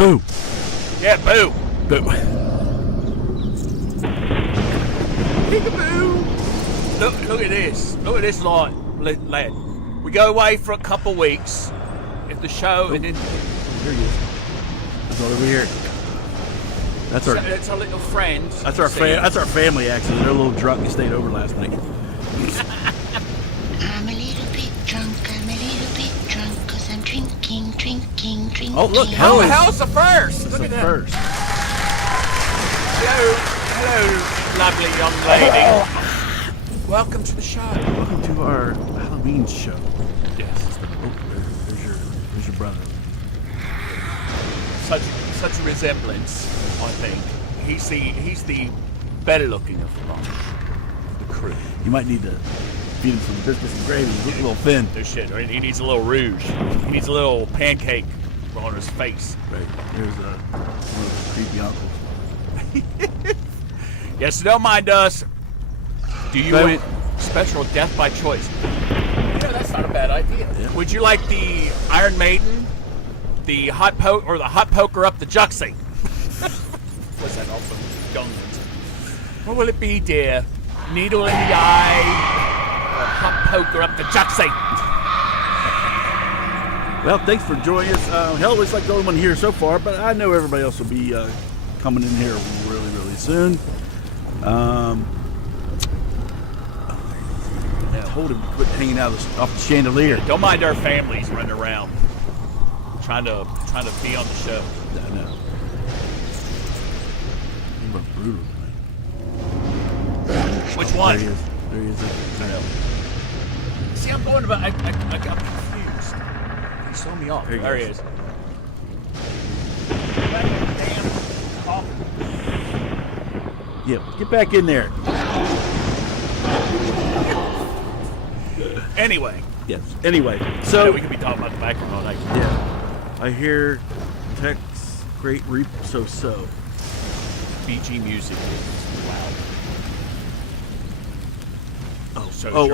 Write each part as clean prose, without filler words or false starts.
Boo. Yeah, boo. Boo. Peekaboo. Look at this. Look at this lad. We go away for a couple weeks. If the show and then Here he is. He's over here. That's our little friend. That's our family. Actually, they're a little drunk. They stayed over last night. I'm a little bit drunk, cause I'm drinking. Oh, look, Hell's the first. Look at that. First. Hello, lovely young lady. Welcome to the show. Welcome to our Halloween show. Yes. Oh, there's your brother. Such a resemblance, I think. He's the better looking of the bunch. The crew. You might need to feed him some biscuits and gravy. He's a little thin. No shit. Right? He needs a little rouge. He needs a little pancake on his face. Right. There's one of those creepy uncles. Yes, don't mind us. Do you want special death by choice? That's not a bad idea. Yeah. Would you like the Iron Maiden, the hot poker up the juxie? What's that also? Gungans. What will it be, dear? Needle in the eye, or hot poker up the juxie? Well, thanks for joining us. Hell, it's like the only one here so far, but I know everybody else will be coming in here really, really soon. I told him to quit hanging out off the chandelier. Don't mind our families running around, trying to be on the show. I know. You were brutal tonight. Which one? There he is. I know. See, I'm going about. I got confused. He saw me off. There he is. Damn coffin. Yeah, get back in there. Anyway. Yes. Anyway, so we could be talking about the background all night. Yeah. I hear Tex Great Reap so. BG music is loud. Oh,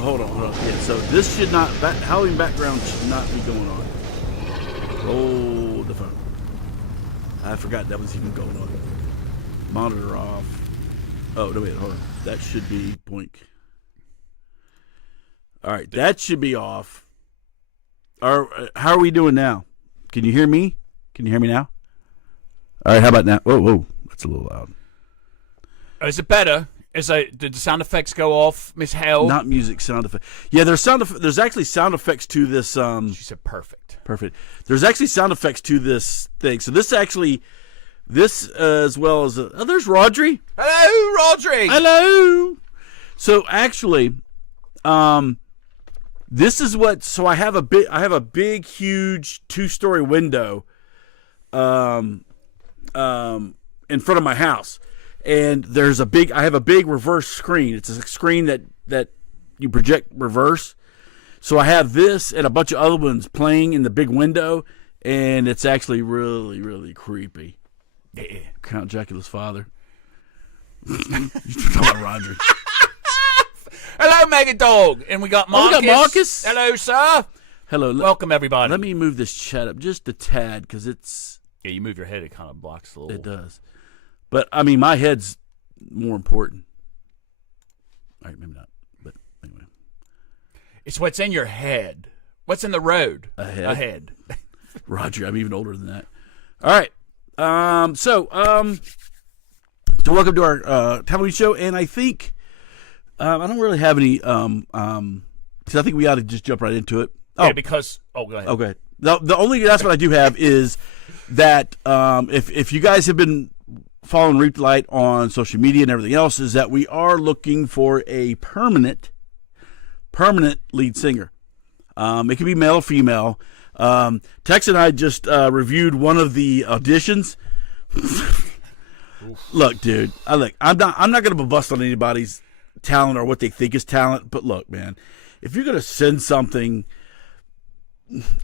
hold on. Yeah, so this should not, Halloween background should not be going on. Hold the phone. I forgot that was even going on. Monitor off. Oh, no, wait, hold on. That should be boink. All right, that should be off. How are we doing now? Can you hear me? Can you hear me now? All right, how about now? Whoa, that's a little loud. Is it better? Did the sound effects go off, Miss Hell? Not music, sound effects. Yeah, there's actually sound effects to this. She said perfect. Perfect. There's actually sound effects to this thing. So this as well as there's Rodri. Hello, Rodri. Hello. So actually, this is what. So I have a big, huge 2-story window, in front of my house. And I have a big reverse screen. It's a screen that you project reverse. So I have this and a bunch of other ones playing in the big window, and it's actually really, really creepy. Yeah. Count Dracula's father. You're talking about Roger. Hello, Mega Dog. And we got Marcus. We got Marcus. Hello, sir. Hello. Welcome, everybody. Let me move this chat up just a tad, because it's... Yeah, you move your head, it kind of blocks a little. It does. But, I mean, my head's more important. All right, maybe not. But, anyway. It's what's in your head. What's in the road? A head. Roger, I'm even older than that. All right. So welcome to our Halloween show. And I think, I don't really have any, because I think we ought to just jump right into it. Oh, yeah, because, go ahead. Okay. The only announcement I do have is that if you guys have been following Reap Light on social media and everything else, is that we are looking for a permanent lead singer. It can be male or female. Tex and I just reviewed one of the auditions. Look, dude, I'm not going to bust on anybody's talent or what they think is talent, but look, man, if you're going to send something,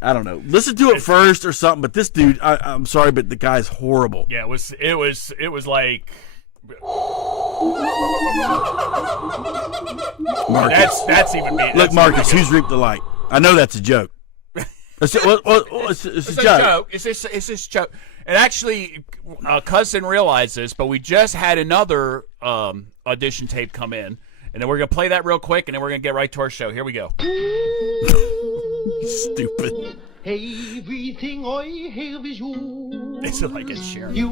I don't know, listen to it first or something. But this dude, I'm sorry, but the guy's horrible. Yeah, it was like. Marcus. That's even me. Look, Marcus, who's Reap the Light? I know that's a joke. It's a joke. It's this joke. And actually, Cuz didn't realize this, but we just had another audition tape come in. And then we're going to play that real quick, and then we're going to get right to our show. Here we go. Stupid. Everything I have is yours. It's like it's Sharon. You're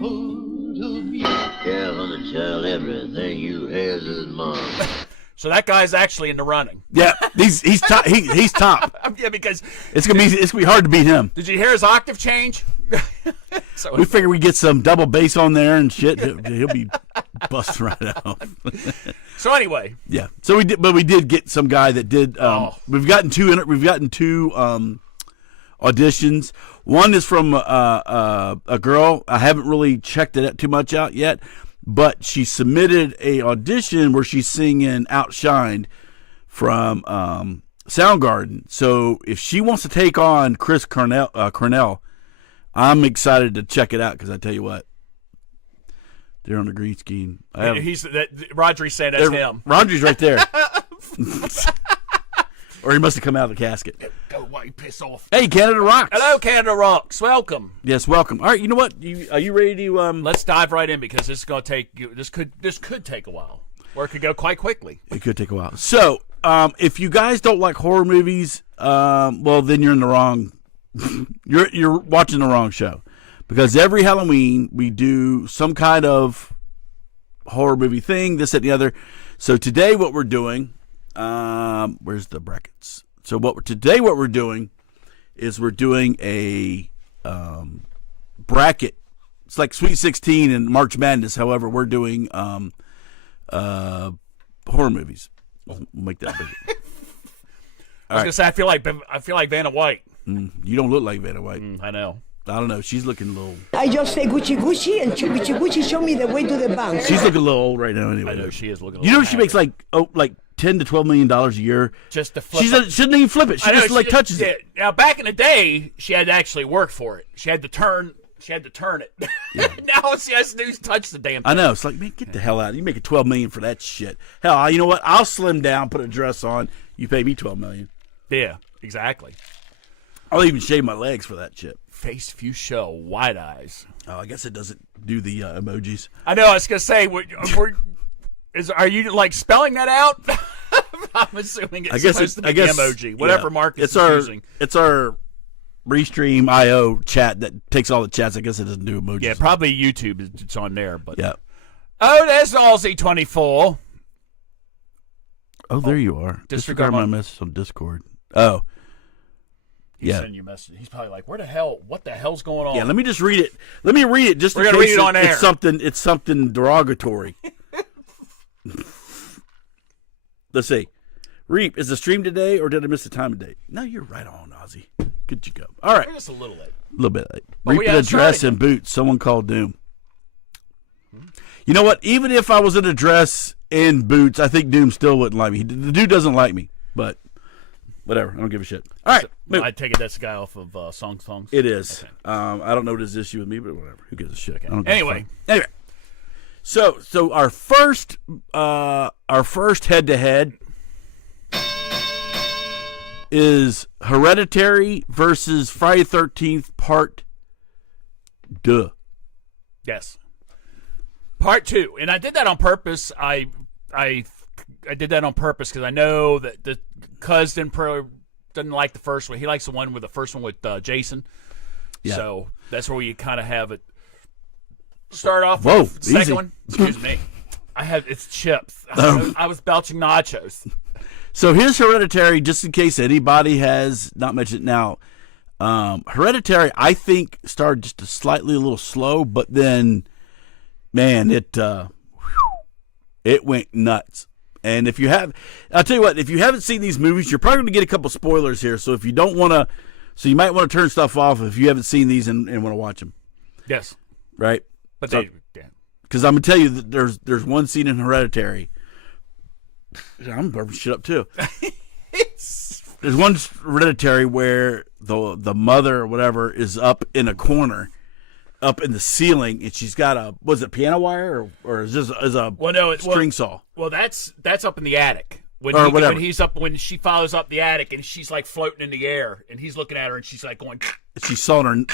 part of me. Yeah, let me tell everything you have is mine. So that guy's actually in the running. Yeah, he's top. He's top. Yeah, because It's gonna be hard to beat him. did you hear his octave change? So We figure we get some double bass on there and shit. He'll be busting right out. So anyway, Yeah. So we did get some guy that did. We've gotten two auditions. One is from a girl. I haven't really checked it too much out yet, but she submitted a audition where she's singing "Outshined" from Soundgarden. So if she wants to take on Chris Cornell, I'm excited to check it out because I tell you what, they're on the green screen. Rodri said that's him. Rodri's right there. Or he must have come out of the casket. Go away, piss off. Hey, Canada Rocks. Hello, Canada Rocks. Welcome. Yes, welcome. All right, you know what? Are you ready to? Let's dive right in because this is going to take you. This could take a while, or it could go quite quickly. It could take a while. So, if you guys don't like horror movies, well, then you're in the wrong. You're watching the wrong show, because every Halloween we do some kind of horror movie thing, this, that, and the other. So today, what we're doing. Where's the brackets? So what we're doing is we're doing a bracket. It's like Sweet 16 and March Madness. However, we're doing horror movies. We'll make that bigger. I was gonna say I feel like Vanna White. You don't look like Vanna White. I know. I don't know. She's looking a little. I just say Gucci Gucci and Gucci Gucci show me the way to the bank. She's looking a little old right now. Anyway, I know she is looking. You know she makes like $10 to $12 million a year. Just to flip. She shouldn't even flip it. She just touches it. Now back in the day, she had to actually work for it. She had to turn it. Yeah. Now she has to touch the damn thing. I know. It's like, man, get the hell out. You make $12 million for that shit. Hell, you know what? I'll slim down, put a dress on. You pay me $12 million. Yeah, exactly. I'll even shave my legs for that shit. Face fuchsia, wide eyes. Oh, I guess it doesn't do the emojis. I know. I was gonna say, are you like spelling that out? I'm assuming it's supposed to be the emoji, whatever Marcus is using. It's our Restream IO chat that takes all the chats. I guess it doesn't do emojis. Yeah, probably YouTube. It's on there, but yeah. Oh, there's Aussie24. Oh, there you are. Disregard my message on Discord. Oh. He's sending you a message. He's probably like, what the hell's going on? Yeah, let me just read it. Let me read it just in case read it on air. It's something derogatory. Let's see. Reap, is the stream today or did I miss the time of day? No, you're right on, Ozzy. Good you go. All right. We're just a little late. A little bit late. But Reap in a dress and boots. Someone called Doom. You know what? Even if I was in a dress and boots, I think Doom still wouldn't like me. The dude doesn't like me, but whatever. I don't give a shit. All right. I take it that's the guy off of Songs. It is. Okay. I don't know what his issue with me, but whatever. Who gives a shit? Okay. I don't give Anyway. a fuck. So our first head-to-head is Hereditary versus Friday 13th Part 2. Yes. Part 2. And I did that on purpose. I did that on purpose because I know that the Cuz doesn't like the first one. He likes the one with the first one with Jason. Yeah. So that's where we kind of have it. Start off Whoa, with the second easy. one. Excuse me. It's chips. I was belching nachos. So here's Hereditary, just in case anybody has not mentioned it now. Hereditary, I think, started just a little slow, but then, man, it went nuts. And I'll tell you what, if you haven't seen these movies, you're probably going to get a couple spoilers here. So if you don't want to, you might want to turn stuff off if you haven't seen these and want to watch them. Yes. Right? But because I'm going to tell you that there's one scene in Hereditary. I'm burping shit up too. There's one Hereditary where the mother or whatever is up in a corner, up in the ceiling, and she's got was it piano wire or is this a string saw? Well, that's up in the attic. When she follows up the attic and she's like floating in the air and he's looking at her and she's like going. She's sawing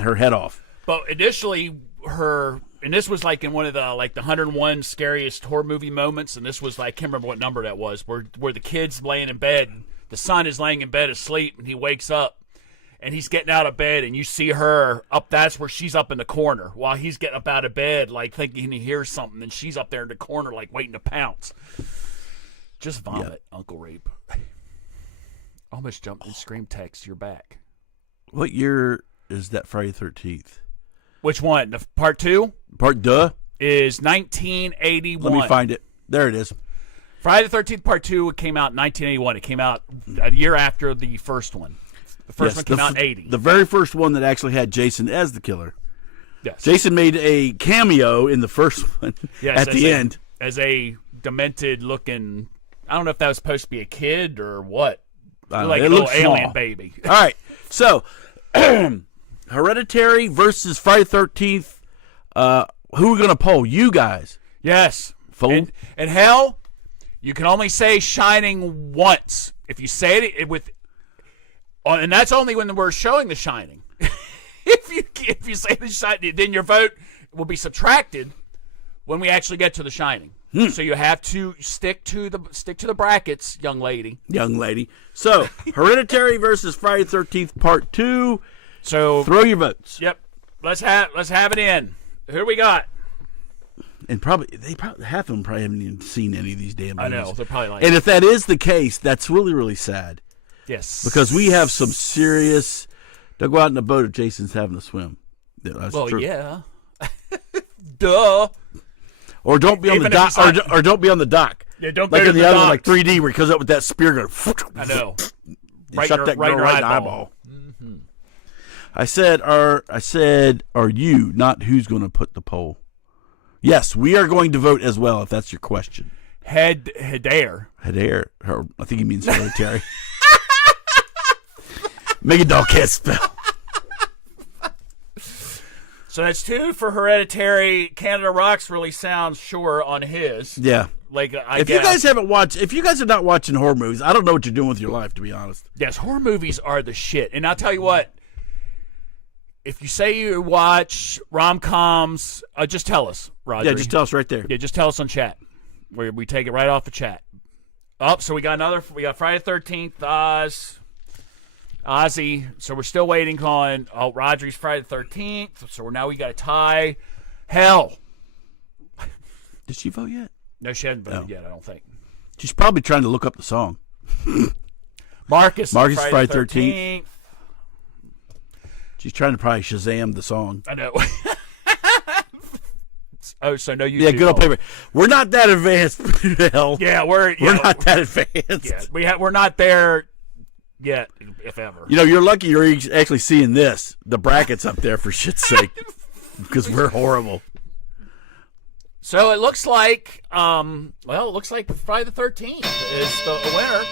her head off. But initially, and this was like in one of the 101 scariest horror movie moments, and this was like, I can't remember what number that was, where the kid's laying in bed, the son is laying in bed asleep, and he wakes up, and he's getting out of bed, and you see her up, that's where she's up in the corner, while he's getting up out of bed, like thinking he hears something, and she's up there in the corner, like waiting to pounce. Just vomit, Uncle Rape. Almost jumped and screamed text, you're back. What year is that Friday the 13th? Which one? The part 2? Part duh? Is 1981. Let me find it. There it is. Friday the 13th Part 2 came out in 1981. It came out a year after the first one. The first one came out in 80. The very first one that actually had Jason as the killer. Yes. Jason made a cameo in the first one at the end. As a demented-looking, I don't know if that was supposed to be a kid or what. Like a little alien baby. All right. So, Hereditary versus Friday the 13th. Who are we going to poll? You guys. Yes. Phone? And hell, you can only say Shining once. If you say it with, and that's only when we're showing The Shining. if you say The Shining, then your vote will be subtracted when we actually get to The Shining. So you have to stick to the brackets, young lady. Young lady. So, Hereditary versus Friday the 13th Part 2. So throw your votes. Yep. Let's have it in. Who do we got? And half of them probably haven't even seen any of these damn movies. I know. They're probably like. And if that is the case, that's really, really sad. Yes. Because we have some serious. Don't go out in a boat if Jason's having a swim. That's true. Yeah. Duh. Or don't be on the dock. Or don't be on the dock. Yeah, don't like go in to the other one, docks. like 3D, where he comes up with that spear going. I know. Shut that girl right in the eyeball. Mm-hmm. I said, are you, not who's going to put the poll? Yes, we are going to vote as well, if that's your question. Hedair. I think he means Hereditary. Megan Doll can't spell. So that's 2 for Hereditary. Canada Rocks really sounds sure on his. Yeah. If you guys are not watching horror movies, I don't know what you're doing with your life, to be honest. Yes, horror movies are the shit. And I'll tell you what, if you say you watch rom-coms, just tell us, Roger. Yeah, just tell us right there. Yeah, just tell us on chat. We take it right off the chat. So we got Friday the 13th, Ozzy. So we're still waiting on Rodri's Friday the 13th. So now we got a tie. Hell. Did she vote yet? No, she hasn't voted yet, I don't think. She's probably trying to look up the song. Marcus Friday the 13th. She's trying to probably Shazam the song. I know. So no YouTube. Yeah, good old paper. We're not that advanced. Hell. Yeah, we're not that advanced. Yeah, we're not there yet, if ever. You're lucky you're actually seeing this. The brackets up there, for shit's sake, because we're horrible. So it looks like, Friday the 13th is the winner.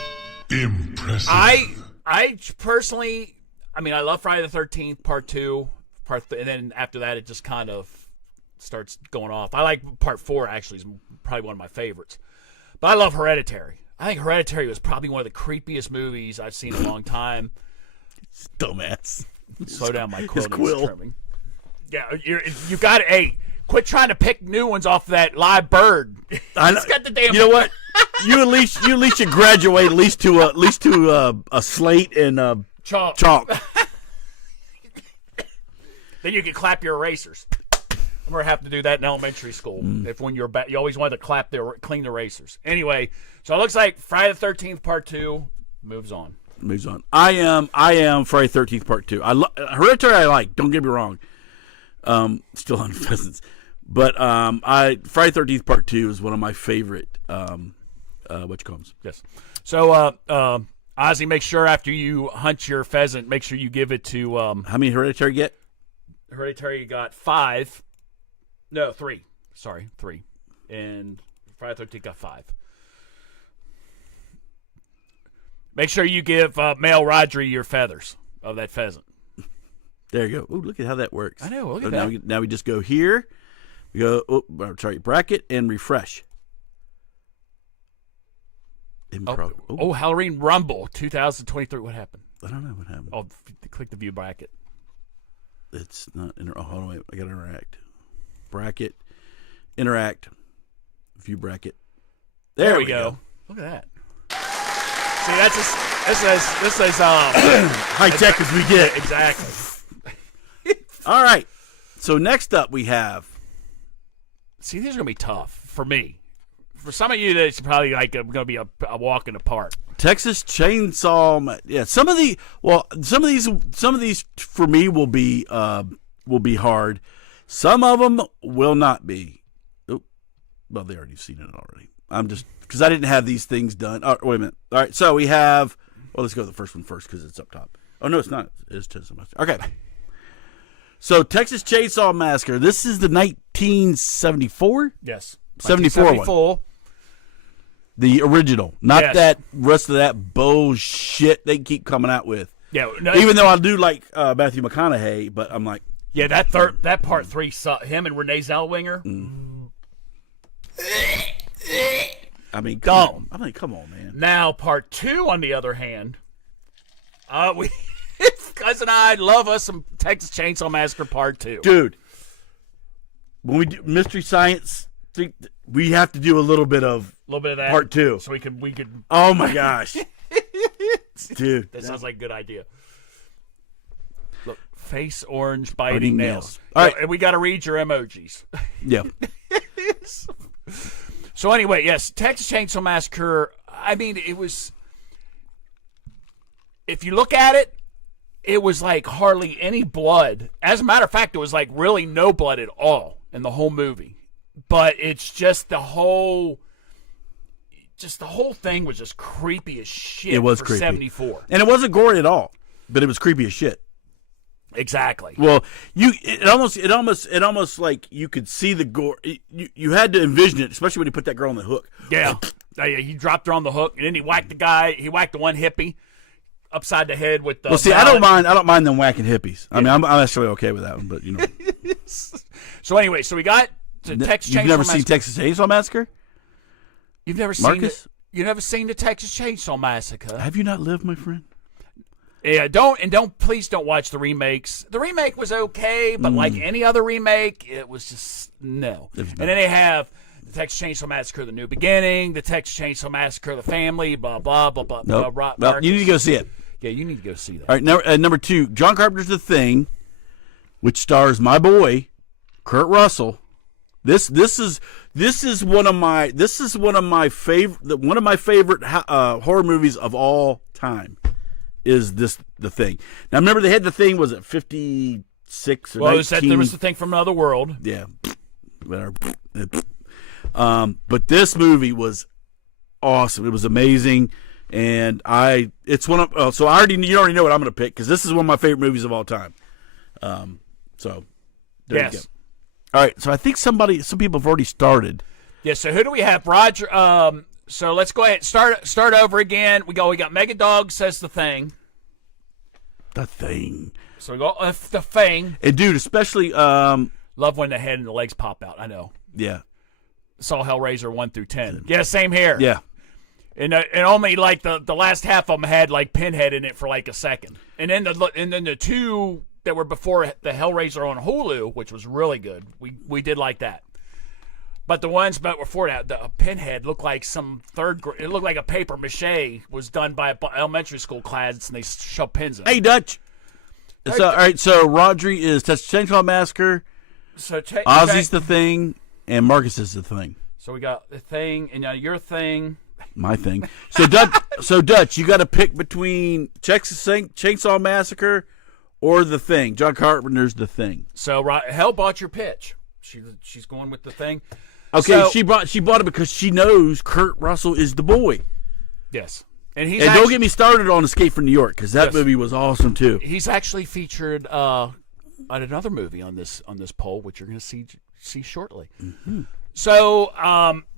Impressive. I personally, I love Friday the 13th Part 2, and then after that it just kind of starts going off. I like Part 4, actually, is probably one of my favorites. But I love Hereditary. I think Hereditary was probably one of the creepiest movies I've seen in a long time. Dumbass. Slow down, my quill. Quill. Trimming. Yeah, you got it. Hey, quit trying to pick new ones off that live bird. It's got the damn. You know what? You at least should graduate at least to a slate and chalk. Then you can clap your erasers. I remember having to do that in elementary school. If when you're back, you always wanted to clean the erasers. Anyway, so it looks like Friday the 13th Part 2 moves on. I am Friday the 13th Part 2. Hereditary I like. Don't get me wrong. Still on Pheasants. But Friday the 13th Part 2 is one of my favorite whatchacoms. Yes. So Ozzy, make sure after you hunt your pheasant, make sure you give it to how many Hereditary get? Hereditary got 5. No, 3. Sorry, 3. And Friday the 13th got 5. Make sure you give male Rodri your feathers of that pheasant. There you go. Oh, look at how that works. I know. Look at that. Now we just go here. We go, bracket and refresh. Halloween Rumble 2023. What happened? I don't know what happened. Oh, click the view bracket. It's not. Oh, hold on, wait. I got to interact. Bracket. Interact. View bracket. There we go. Look at that. See, this is high tech as we get. Exactly. All right. So next up we have. See, these are gonna be tough for me. For some of you, that's probably like gonna be a walk in the park. Texas Chainsaw. Yeah, some of these for me will be hard. Some of them will not be. Oh, well, they already seen it already. I'm just because I didn't have these things done. Oh, wait a minute. All right, so we have. Well, let's go to the first one first because it's up top. Oh no, it's not. It's Chainsaw Massacre. Okay. So Texas Chainsaw Massacre. This is the 1974. Yes, 74 one. The original, not that rest of that bullshit they keep coming out with. Yeah, no, even though I do like Matthew McConaughey, but I'm like, yeah, that part 3 saw him and Renee Zellweger. I mean, come on, man. Now part 2, on the other hand, we cousin and I love us some Texas Chainsaw Massacre part 2, dude. When we do Mystery Science, we have to do a little bit of that part 2, so we could. Oh my gosh, dude, that sounds like a good idea. Look, face orange, biting nails. All right, and we got to read your emojis. Yeah. So anyway, yes, Texas Chainsaw Massacre. I mean, it was. If you look at it, it was like hardly any blood. As a matter of fact, it was like really no blood at all in the whole movie. But it's just the whole thing was just creepy as shit. It was for creepy. 74, and it wasn't gory at all, but it was creepy as shit. Exactly. Well, it almost like you could see the gore. You had to envision it, especially when he put that girl on the hook. Yeah. He dropped her on the hook, and then he whacked the guy. He whacked the one hippie upside the head with the. Well, see, mallet. I don't mind them whacking hippies. I mean, I'm actually okay with that one, but you know. So anyway, we got the Texas Chainsaw Massacre. You've never seen Texas Chainsaw Massacre? You've never seen it? You've never seen the Texas Chainsaw Massacre? Have you not lived, my friend? Yeah, please don't watch the remakes. The remake was okay, but like any other remake, it was just no. And then they have the Texas Chainsaw Massacre: The New Beginning, the Texas Chainsaw Massacre: The Family, blah blah blah blah. Nope. Blah, you need to go see it. Yeah, you need to go see that. All right, number 2, John Carpenter's The Thing, which stars my boy Kurt Russell. This is one of my favorite horror movies of all time. Is this The Thing? Now remember they had The Thing, was it 56 or 19? There was The Thing from Another World. Yeah, whatever. But this movie was awesome. It was amazing, and it's one of so you already know what I'm going to pick because this is one of my favorite movies of all time. So there you go. All right, so I think some people have already started. Yeah. So who do we have, Roger? So let's go ahead and start over again. We got Mega Dog says The Thing. The Thing. So we go The Thing. And dude, especially love when the head and the legs pop out. I know. Yeah. Saw Hellraiser 1 through 10. Yeah, same here. Yeah. And only like the last half of them had like Pinhead in it for like a second. And then the 2 that were before the Hellraiser on Hulu, which was really good. We did like that. But the ones before that, the Pinhead looked like some it looked like a paper mache was done by an elementary school class, and they shoved pins in it. Hey, Dutch. So, all right, so Rodri is Texas Chainsaw Massacre, So Ozzy's The Thing, and Marcus is The Thing. So we got The Thing, and your thing. My thing. So, Dutch, you got to pick between Texas Chainsaw Massacre or The Thing. John Carpenter's The Thing. So, Hell bought your pitch. She's going with The Thing. Okay, so, she bought it because she knows Kurt Russell is the boy. Yes, and don't get me started on Escape from New York because that movie was awesome too. He's actually featured on another movie on this poll, which you're going to see shortly. Mm-hmm. So,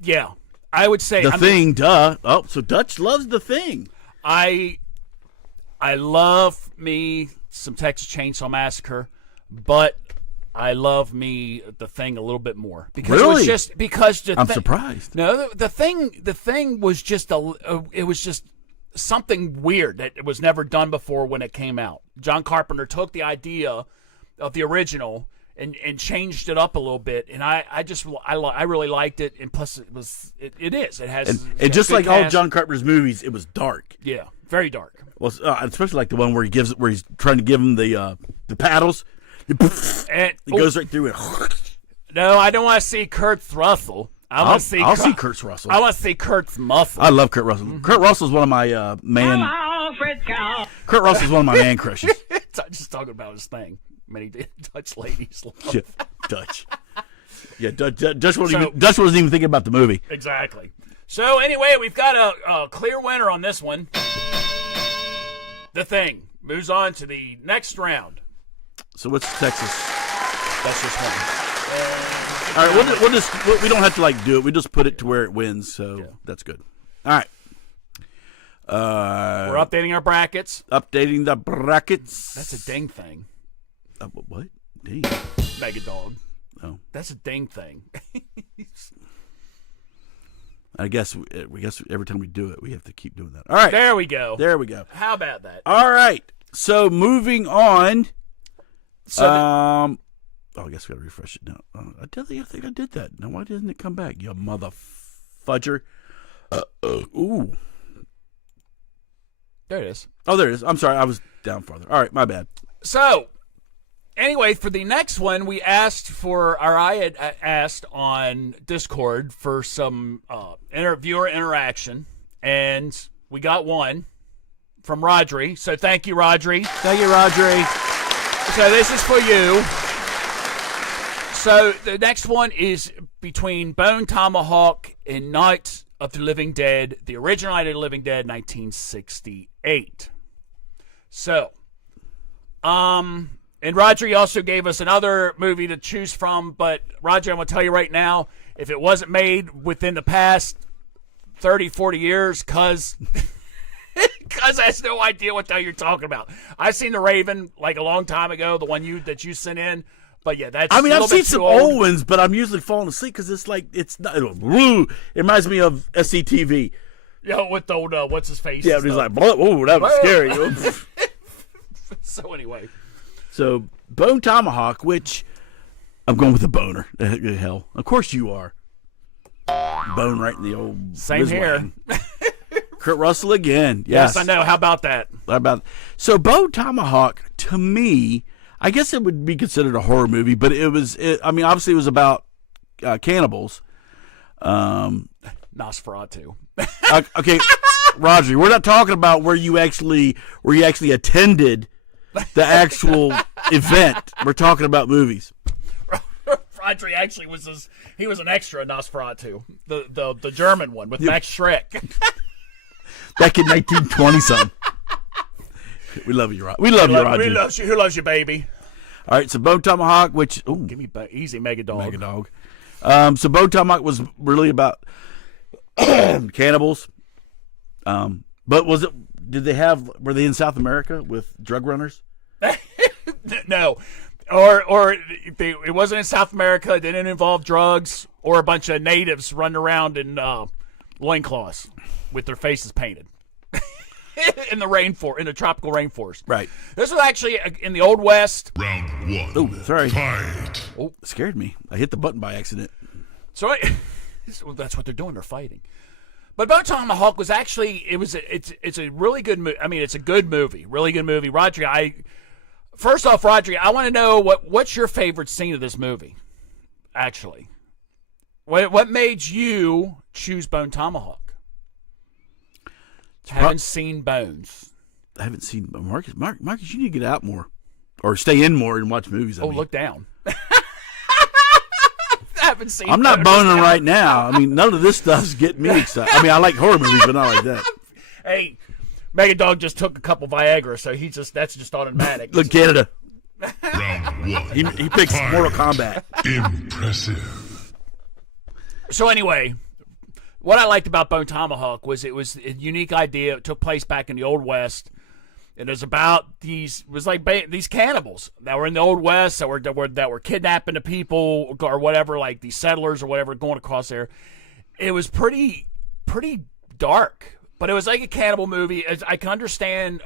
yeah, I would say The Thing. Duh. Oh, so Dutch loves The Thing. I love me some Texas Chainsaw Massacre, but I love me The Thing a little bit more because really? It was just I'm surprised. No, the thing was just it was just something weird that was never done before when it came out. John Carpenter took the idea of the original and changed it up a little bit, and I really liked it, and plus it has and just good like all cast. John Carpenter's movies, it was dark. Yeah, very dark. Well, especially like the one where he's trying to give him the paddles. And It goes right through it. no, I don't want to see Kurt Russell. I'll see Kurt Russell. I want to see Kurt's muscle. I love Kurt Russell. Kurt Russell's one of my man. Kurt Russell's one of my man crushes. Just talking about his thing. Many Dutch ladies love. Yeah, Dutch. Yeah, Dutch wasn't even thinking about the movie. Exactly. So anyway, we've got a clear winner on this one. The Thing moves on to the next round. So what's Texas? That's just one. All right, we don't have to like do it. We just put it to where it wins. So that's good. All right. We're updating our brackets. Updating the brackets. That's a ding thing. What? Ding. Mega Dog. Oh. That's a ding thing. I guess every time we do it, we have to keep doing that. All right. There we go. There we go. How about that? All right. So moving on. So I guess we got to refresh it now. I think I did that. Now why doesn't it come back? You mother fudger. Ooh. there it is. Oh, there it is. I'm sorry. I was down farther. All right. My bad. So, anyway, for the next one, I had asked on Discord for some viewer interaction, and we got one from Rodri. So thank you, Rodri. Thank you, Rodri. So this is for you. So the next one is between Bone Tomahawk and Night of the Living Dead, the original Night of the Living Dead, 1968. So, and Rodri also gave us another movie to choose from, but Rodri, I'm going to tell you right now, if it wasn't made within the past 30, 40 years, because I have no idea what the hell you're talking about. I've seen The Raven like a long time ago, the one that you sent in, but yeah, that's I mean, a I've little seen bit some too old. old ones, but I'm usually falling asleep because it's not. It reminds me of SCTV. Yeah, with the old, what's his face? Yeah, and he's stuff. like, oh, that was scary. So anyway. So Bone Tomahawk, which I'm going with a boner. Hell, of course you are. Bone right in the old. Same here. Kurt Russell again. Yes. I know. How about that? So Bone Tomahawk, to me, I guess it would be considered a horror movie, but obviously it was about cannibals. Nosferatu. Okay, Roger, we're not talking about where you actually attended the actual event. We're talking about movies. Rodri actually was an extra in Nosferatu, the German one with Max Schreck. Back in 1920 something. We love you, Roger. We love you, Roger. Who loves you, baby? All right, so Bone Tomahawk, which Give me easy Mega Dog. Mega Dog. So Bone Tomahawk was really about cannibals. But were they in South America with drug runners? No. Or it wasn't in South America. It didn't involve drugs or a bunch of natives running around in loincloths with their faces painted in the tropical rainforest. Right. This was actually in the Old West. Round one. Oh, sorry. Fight. Oh, it scared me. I hit the button by accident. So that's what they're doing. They're fighting. But Bone Tomahawk was actually it's a really good movie. I mean, it's a good movie, really good movie. Rodri, first off, I want to know what's your favorite scene of this movie? Actually, what made you choose Bone Tomahawk? Haven't seen Bones. I haven't seen Marcus. Marcus, you need to get out more, or stay in more and watch movies. Look down. I haven't seen. I'm not Bones boning right now. I mean, none of this stuff's getting me excited. I mean, I like horror movies, but not like that. Hey, Mega Dog just took a couple Viagra, so that's just automatic. Look, Canada. Round one. He picks Mortal Kombat. Impressive. So anyway, what I liked about Bone Tomahawk was it was a unique idea. It took place back in the Old West. And it was about these cannibals that were in the Old West that were kidnapping the people or whatever, like these settlers or whatever going across there. It was pretty dark, but it was like a cannibal movie. I can understand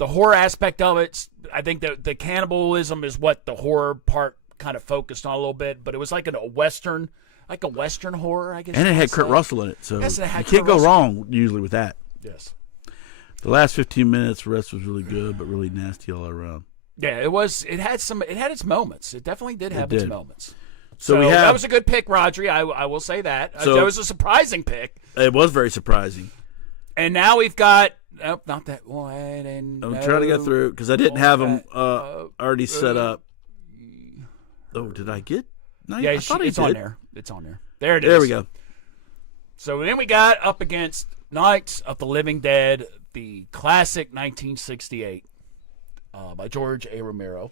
the horror aspect of it, I think that the cannibalism is what the horror part kind of focused on a little bit, but it was like a western horror, I guess. And it you had might Kurt say. Russell in it, so Yes, it you had can't Kurt go Russell. wrong usually with that. Yes. The last 15 minutes, the rest was really good, but really nasty all around. Yeah, it was. It had its moments. It definitely did have its did. moments. So we have, that was a good pick, Rodri. I will say that. So- That was a surprising pick. It was very surprising. And now we've got not that one. And I'm trying to get through because I didn't have them already set up. Oh, did I get? No, Yeah, I thought I it's did. on there. It's on there. There it is. There we go. So then we got up against Nights of the Living Dead, the classic 1968 by George A. Romero.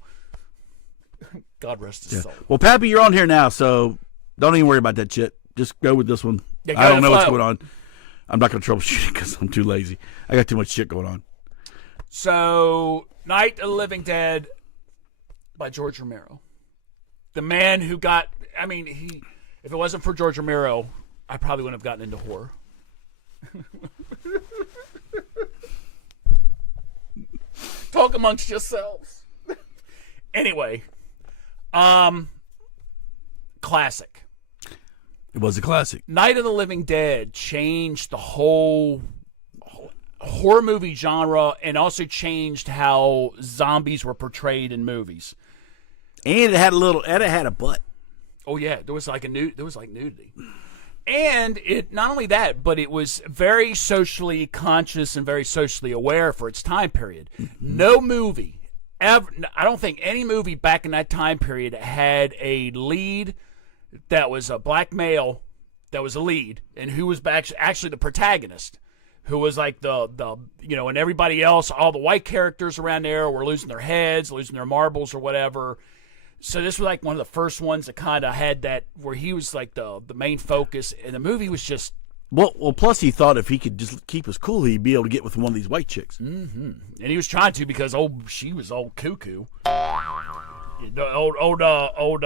God rest his soul. Well, Pappy, you're on here now, so don't even worry about that shit. Just go with this one. Yeah, go I don't know what's flow. going on. I'm not going to troubleshoot it because I'm too lazy. I got too much shit going on. So, Night of the Living Dead by George Romero. The man who got, if it wasn't for George Romero, I probably wouldn't have gotten into horror. Talk amongst yourselves. Anyway, classic. It was a classic. Night of the Living Dead changed the whole horror movie genre and also changed how zombies were portrayed in movies. And it had a butt. Oh yeah, there was like nudity. And it not only that, but it was very socially conscious and very socially aware for its time period. No movie ever, I don't think any movie back in that time period had a lead that was a black male that was a lead and who was actually the protagonist, who was like the and everybody else, all the white characters around there were losing their heads, losing their marbles or whatever. So this was like one of the first ones that kind of had that where he was like the main focus, and the movie was just Well, plus he thought if he could just keep us cool, he'd be able to get with one of these white chicks. and he was trying to because she was old cuckoo. The old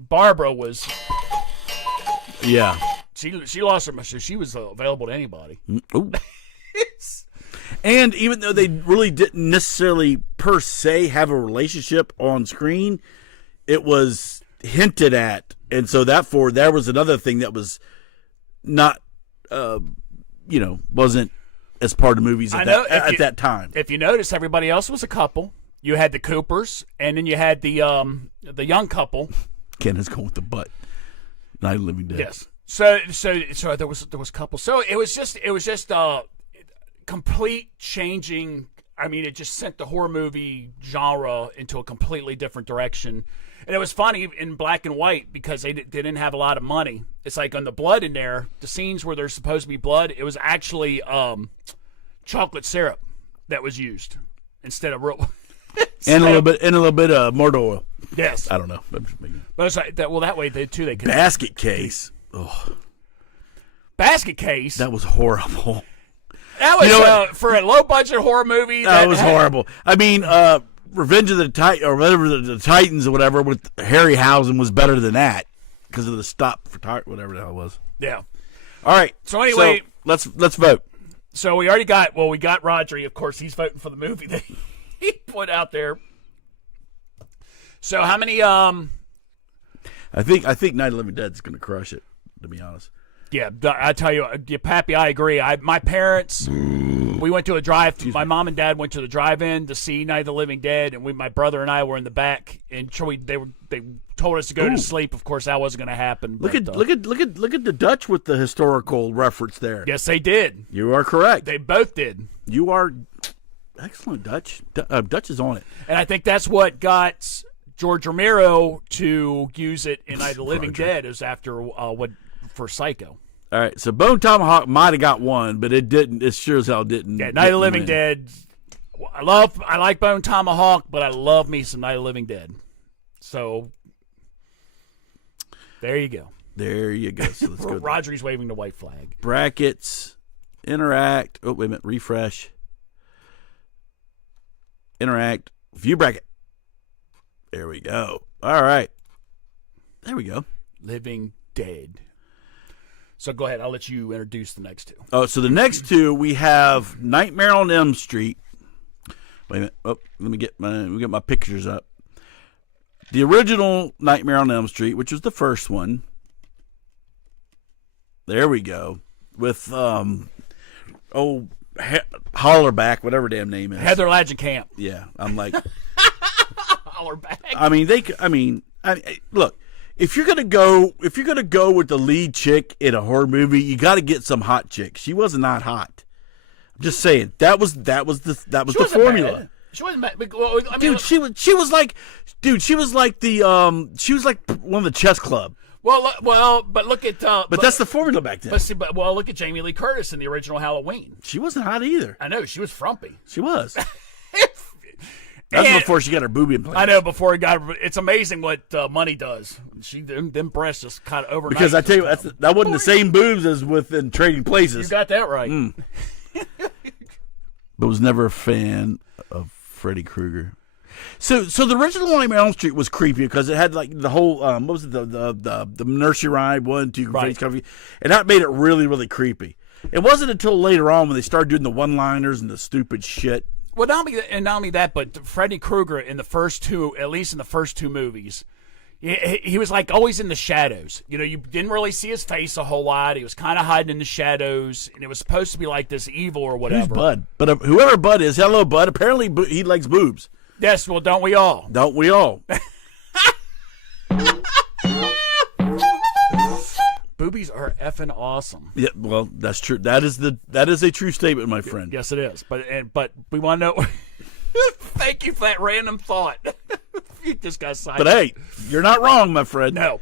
Barbara was Yeah. she lost her, so she was available to anybody. Ooh. And even though they really didn't necessarily per se have a relationship on screen, it was hinted at, and so therefore there was another thing that was not, wasn't as part of movies at that time. If you notice, everybody else was a couple. You had the Coopers, and then you had the young couple. Ken is going with the butt. Night of the Living Dead. Yes. So there was couples. So it was just complete changing. It just sent the horror movie genre into a completely different direction. And it was funny in black and white because they didn't have a lot of money. It's like on the blood in there, the scenes where there's supposed to be blood, it was actually chocolate syrup that was used instead of real. And a little bit of murder oil. Yes. I don't know. But it's like that. Well, that way they could. Basket case. Oh, Basket Case. that was horrible. That was You know what? for a low budget horror movie. That was horrible. Revenge of the Titan or whatever the Titans or whatever with Harryhausen was better than that because of the stop for whatever the hell it was. Yeah. All right. So anyway, let's vote. So we already got Rodri. Of course, he's voting for the movie that he put out there. So how many? I think Night of the Living Dead is going to crush it. To be honest. Yeah, I tell you, Pappy, I agree. My parents, we went to a drive. My mom and dad went to the drive-in to see Night of the Living Dead, and my brother and I were in the back. And they told us to go to sleep. Of course, that wasn't going to happen. Look at the Dutch with the historical reference there. Yes, they did. You are correct. They both did. You are excellent, Dutch. Dutch is on it. And I think that's what got George Romero to use it in Night of the Living Dead is after for Psycho. All right, so Bone Tomahawk might have got one, but it didn't. It sure as hell didn't. Yeah, Night of the Living Dead. I like Bone Tomahawk, but I love me some Night of the Living Dead. So there you go. There you go. So let's go. Rodri's waving the white flag. Brackets, interact. Oh, wait a minute. Refresh. Interact. View bracket. There we go. All right. There we go. Living Dead. So go ahead. I'll let you introduce the next two. Oh, so the next two we have Nightmare on Elm Street. Wait a minute. Oh, let me get my pictures up. The original Nightmare on Elm Street, which was the first one. There we go. With Hollerback, whatever damn name is. Heather Langenkamp. Yeah, I'm like Hollerback. I mean, look, if you're gonna go with the lead chick in a horror movie, you got to get some hot chick. She was not hot. I'm just saying that was the formula. Bad. She wasn't bad. Well, I mean, Dude, she was like one of the chess club. Well, but look at. But that's the formula back then. But look at Jamie Lee Curtis in the original Halloween. She wasn't hot either. I know she was frumpy. She was. That's before she got her booby implants. I know before it got. It's amazing what money does. Them breasts just kind of overnight. Because I tell you, that wasn't the same boobs as within Trading Places. You got that right. But was never a fan of Freddy Krueger. So the original Nightmare on Elm Street was creepy because it had like the whole what was it the nursery rhyme 1, 2, right. And that made it really really creepy. It wasn't until later on when they started doing the one-liners and the stupid shit. Well, not only that, but Freddy Krueger in the first two, at least in the first two movies, he was like always in the shadows. You know, you didn't really see his face a whole lot. He was kind of hiding in the shadows, and it was supposed to be like this evil or whatever. Who's Bud? But whoever Bud is, hello Bud. Apparently he likes boobs. Yes, well, don't we all? Don't we all? Boobies are effing awesome. Yeah, well, that's true. That is a true statement, my friend. Yes, it is. But we want to know. Thank you for that random thought. You just got sidetracked. But hey, you're not wrong, my friend. No,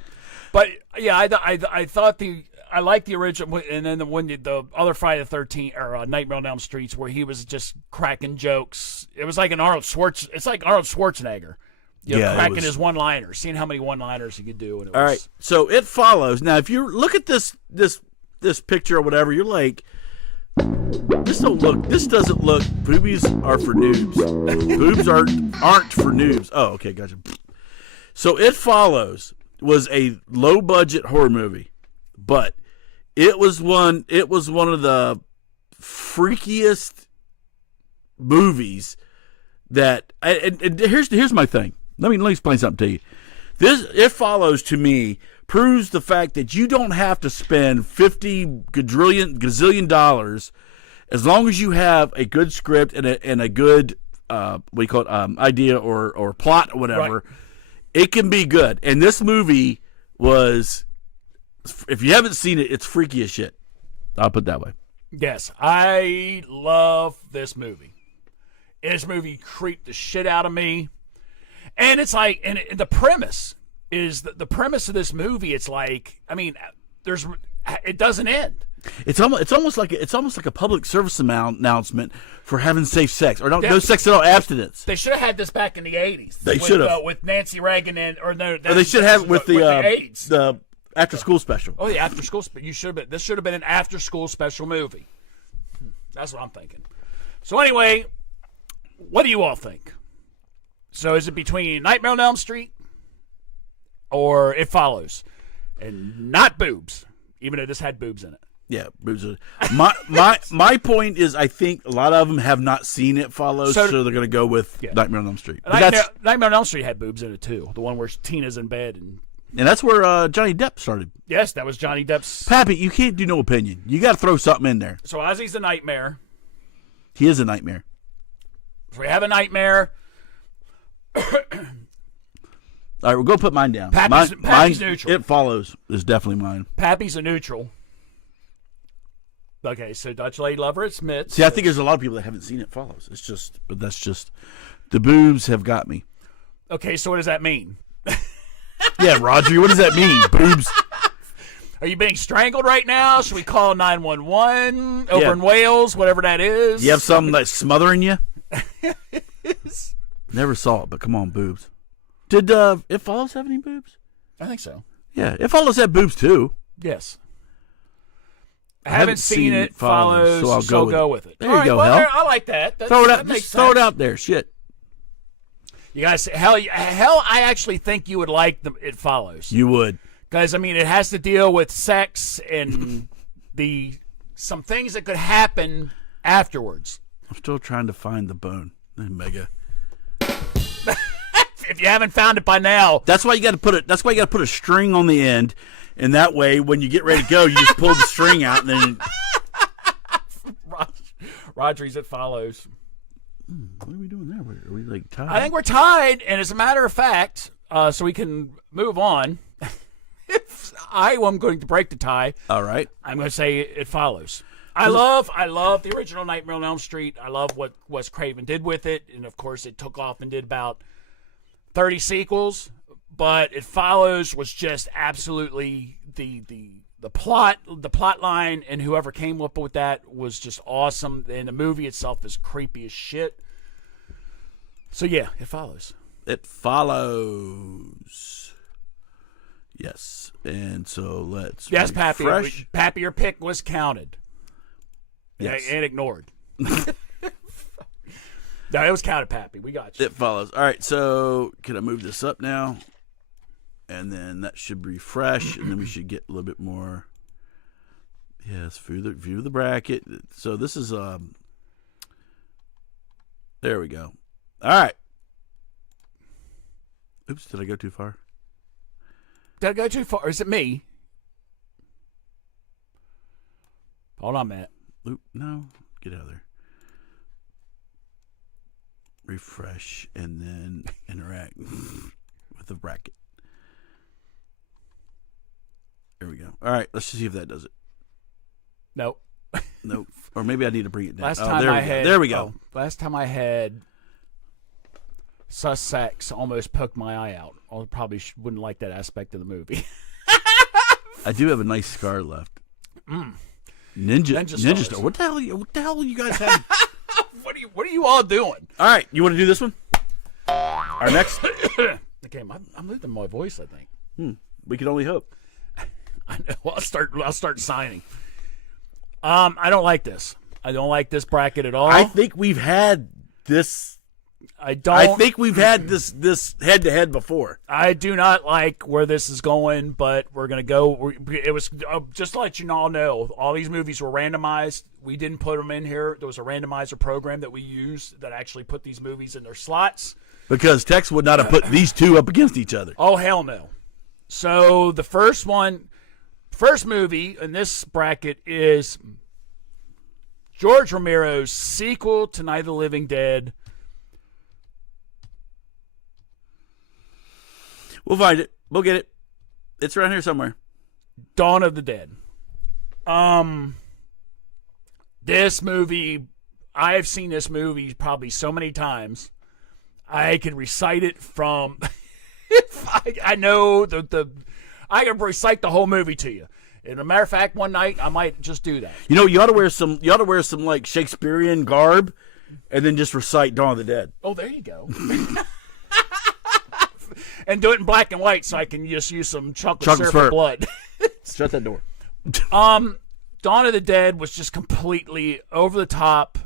but yeah, I thought I liked the original, and then the other Friday the 13th or Nightmare on Elm Streets where he was just cracking jokes. It was like It's like Arnold Schwarzenegger. Cracking his one-liners, seeing how many one-liners he could do. And all right, so It Follows. Now, if you look at this picture or whatever, you're like, this doesn't look. Boobies are for noobs. Boobs aren't for noobs. Oh, okay, gotcha. So It Follows was a low-budget horror movie, but it was one of the freakiest movies that. And here's my thing. Let me explain something to you. It Follows to me proves the fact that you don't have to spend gazillion dollars as long as you have a good script and a good idea or plot or whatever. Right. It can be good. And this movie was, if you haven't seen it, it's freaky as shit. I'll put it that way. Yes, I love this movie. This movie creeped the shit out of me. And it's like, and the premise is the premise of this movie. It's like, I mean, it doesn't end. It's almost like a public service announcement for having safe sex or no sex at all, abstinence. They should have had this back in the 80s. They should have with Nancy Reagan or they should have it with the AIDS. The after school special. Oh, the after school special. This should have been an after school special movie. That's what I'm thinking. So anyway, what do you all think? So is it between Nightmare on Elm Street or It Follows? And not boobs, even though this had boobs in it. Yeah, boobs. My point is, I think a lot of them have not seen It Follows, so they're going to go with Nightmare on Elm Street. Nightmare on Elm Street had boobs in it too. The one where Tina's in bed and that's where Johnny Depp started. Yes, that was Johnny Depp's. Pappy, you can't do no opinion. You got to throw something in there. So Ozzy's a nightmare. He is a nightmare. So we have a nightmare. All right, we'll go put mine down. Pappy's neutral. It Follows is definitely mine. Pappy's a neutral. Okay, so Dutch Lady Lover, it's Mitts. See, I think there's a lot of people that haven't seen It Follows. But that's just, the boobs have got me. Okay, so what does that mean? Yeah, Roger, what does that mean? Boobs. Are you being strangled right now? Should we call 911 over in Wales, whatever that is? You have something that's smothering you? Never saw it, but come on, boobs. Did It Follows have any boobs? I think so. Yeah, It Follows had boobs too. Yes. I haven't seen It Follows, so I'll go with it. There you go, Hell. I like that. Throw it out there. Shit. You guys, Hell, I actually think you would like It Follows. You would. Because, I mean, it has to deal with sex and some things that could happen afterwards. I'm still trying to find the bone in Mega. If you haven't found it by now, That's why you got to put it. That's why you got to put a string on the end, and that way, when you get ready to go, you just pull the string out, and then. Rodriguez, it follows. What are we doing there? Are we like tied? I think we're tied, and as a matter of fact, so we can move on. If I am going to break the tie, All right. I'm going to say it follows. I love the original Nightmare on Elm Street. I love what Wes Craven did with it, and of course, it took off and did about 30 sequels. But It Follows was just absolutely the plot line, and whoever came up with that was just awesome. And the movie itself is creepy as shit. So yeah, It Follows. It follows. Yes, and so let's. Yes, Pappy. refresh. Pappy, your pick was counted. Yes. Yeah, and ignored. No, it was counted, Pappy. We got you. It follows. All right, so can I move this up now? And then that should refresh, and then we should get a little bit more. Yes, view the bracket. So this is there we go. All right. Oops, did I go too far? Did I go too far? Or is it me? Hold on, Matt. Oop, no, get out of there. Refresh and then interact with the bracket. There we go. All right, let's just see if that does it. Nope. Nope. Or maybe I need to bring it down. Last time there we go. Last time I had Sussex almost poked my eye out. I probably wouldn't like that aspect of the movie. I do have a nice scar left. Ninja stars. Star. What the hell you guys have? What are you all doing? All right, you want to do this one? Our next. Okay, I'm losing my voice, I think. We can only hope. I know. I'll start signing. I don't like this. I don't like this bracket at all. I think we've had this. I don't. I think we've had this head to head before. I do not like where this is going, but we're gonna go. It was just to let you all know. All these movies were randomized. We didn't put them in here. There was a randomizer program that we used that actually put these movies in their slots. Because Tex would not have put these two up against each other. Oh hell no! So the first movie in this bracket is George Romero's sequel to Night of the Living Dead. We'll find it. We'll get it. It's around here somewhere. Dawn of the Dead. This movie, I've seen this movie probably so many times. I can recite it from. I know I can recite the whole movie to you. And a matter of fact, one night I might just do that. You know, you ought to wear some like Shakespearean garb, and then just recite Dawn of the Dead. Oh, there you go. And do it in black and white so I can just use some chocolate syrup and blood. Shut that door. Dawn of the Dead was just completely over the top,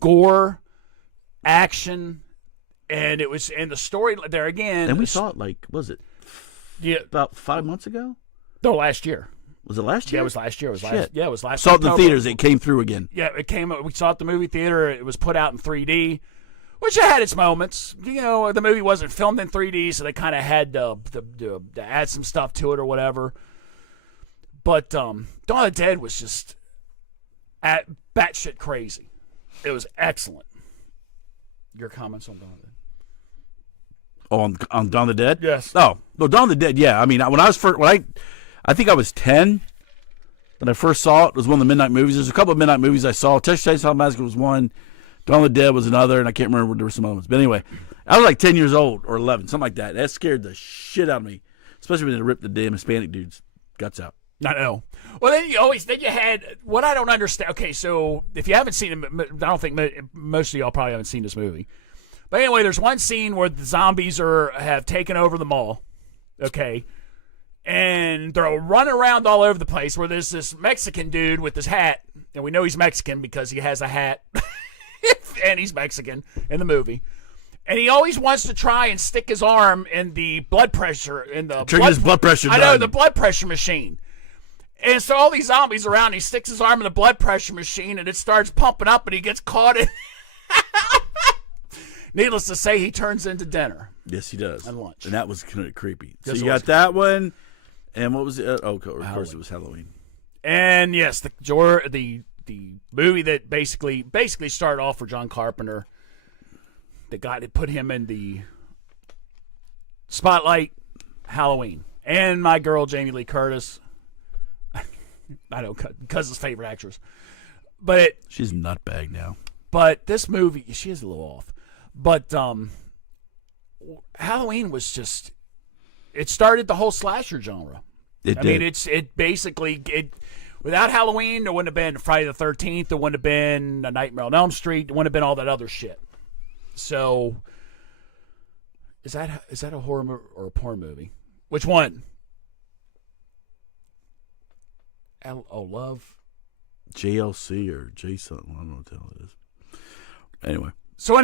gore, action, and it was the story there again. And we saw it about 5 months ago? No, last year. Was it last year? Yeah, it was last year. It was Shit. it was last. Saw it in the October. theaters. It came through again. Yeah, it came. We saw it at the movie theater. It was put out in 3D. Which had its moments. You know, the movie wasn't filmed in 3D, so they kind of had to add some stuff to it or whatever. But Dawn of the Dead was just batshit crazy. It was excellent. Your comments on Dawn of the Dead? On Dawn of the Dead? Yes. Oh, no, Dawn of the Dead. Yeah, I mean, when I was first, I think I was 10 when I first saw it. It was one of the midnight movies. There's a couple of midnight movies I saw. Texas Chainsaw Massacre was one. Dawn of the Dead was another, and I can't remember. There were some other ones. But anyway, I was like 10 years old or 11, something like that. That scared the shit out of me, especially when they ripped the damn Hispanic dude's guts out. I know. Well, then you had what I don't understand. Okay, so if you haven't seen it, I don't think most of y'all probably haven't seen this movie. But anyway, there's one scene where the zombies have taken over the mall. Okay. And they're running around all over the place where there's this Mexican dude with his hat. And we know he's Mexican because he has a hat. And he's Mexican in the movie. And he always wants to try and stick his arm in the blood pressure. Trigger his blood pressure. I know, the blood pressure machine. And so all these zombies around, he sticks his arm in the blood pressure machine, and it starts pumping up, and he gets caught in. Needless to say, he turns into dinner. Yes, he does. And lunch. And that was kind of creepy. So Yes, you it got was. that one. And what was it? Of course, it was Halloween. And yes, the movie that basically started off for John Carpenter, that put him in the spotlight, Halloween. And my girl Jamie Lee Curtis, I know, cousin's favorite actress, she's a nutbag now. But this movie, she is a little off. But Halloween was just, it started the whole slasher genre. It I did. mean, it basically without Halloween, there wouldn't have been Friday the 13th. There wouldn't have been A Nightmare on Elm Street. There wouldn't have been all that other shit. So, is that a horror or a porn movie? Which one? Love. JLC or J something. I don't know what the hell it is. Anyway. So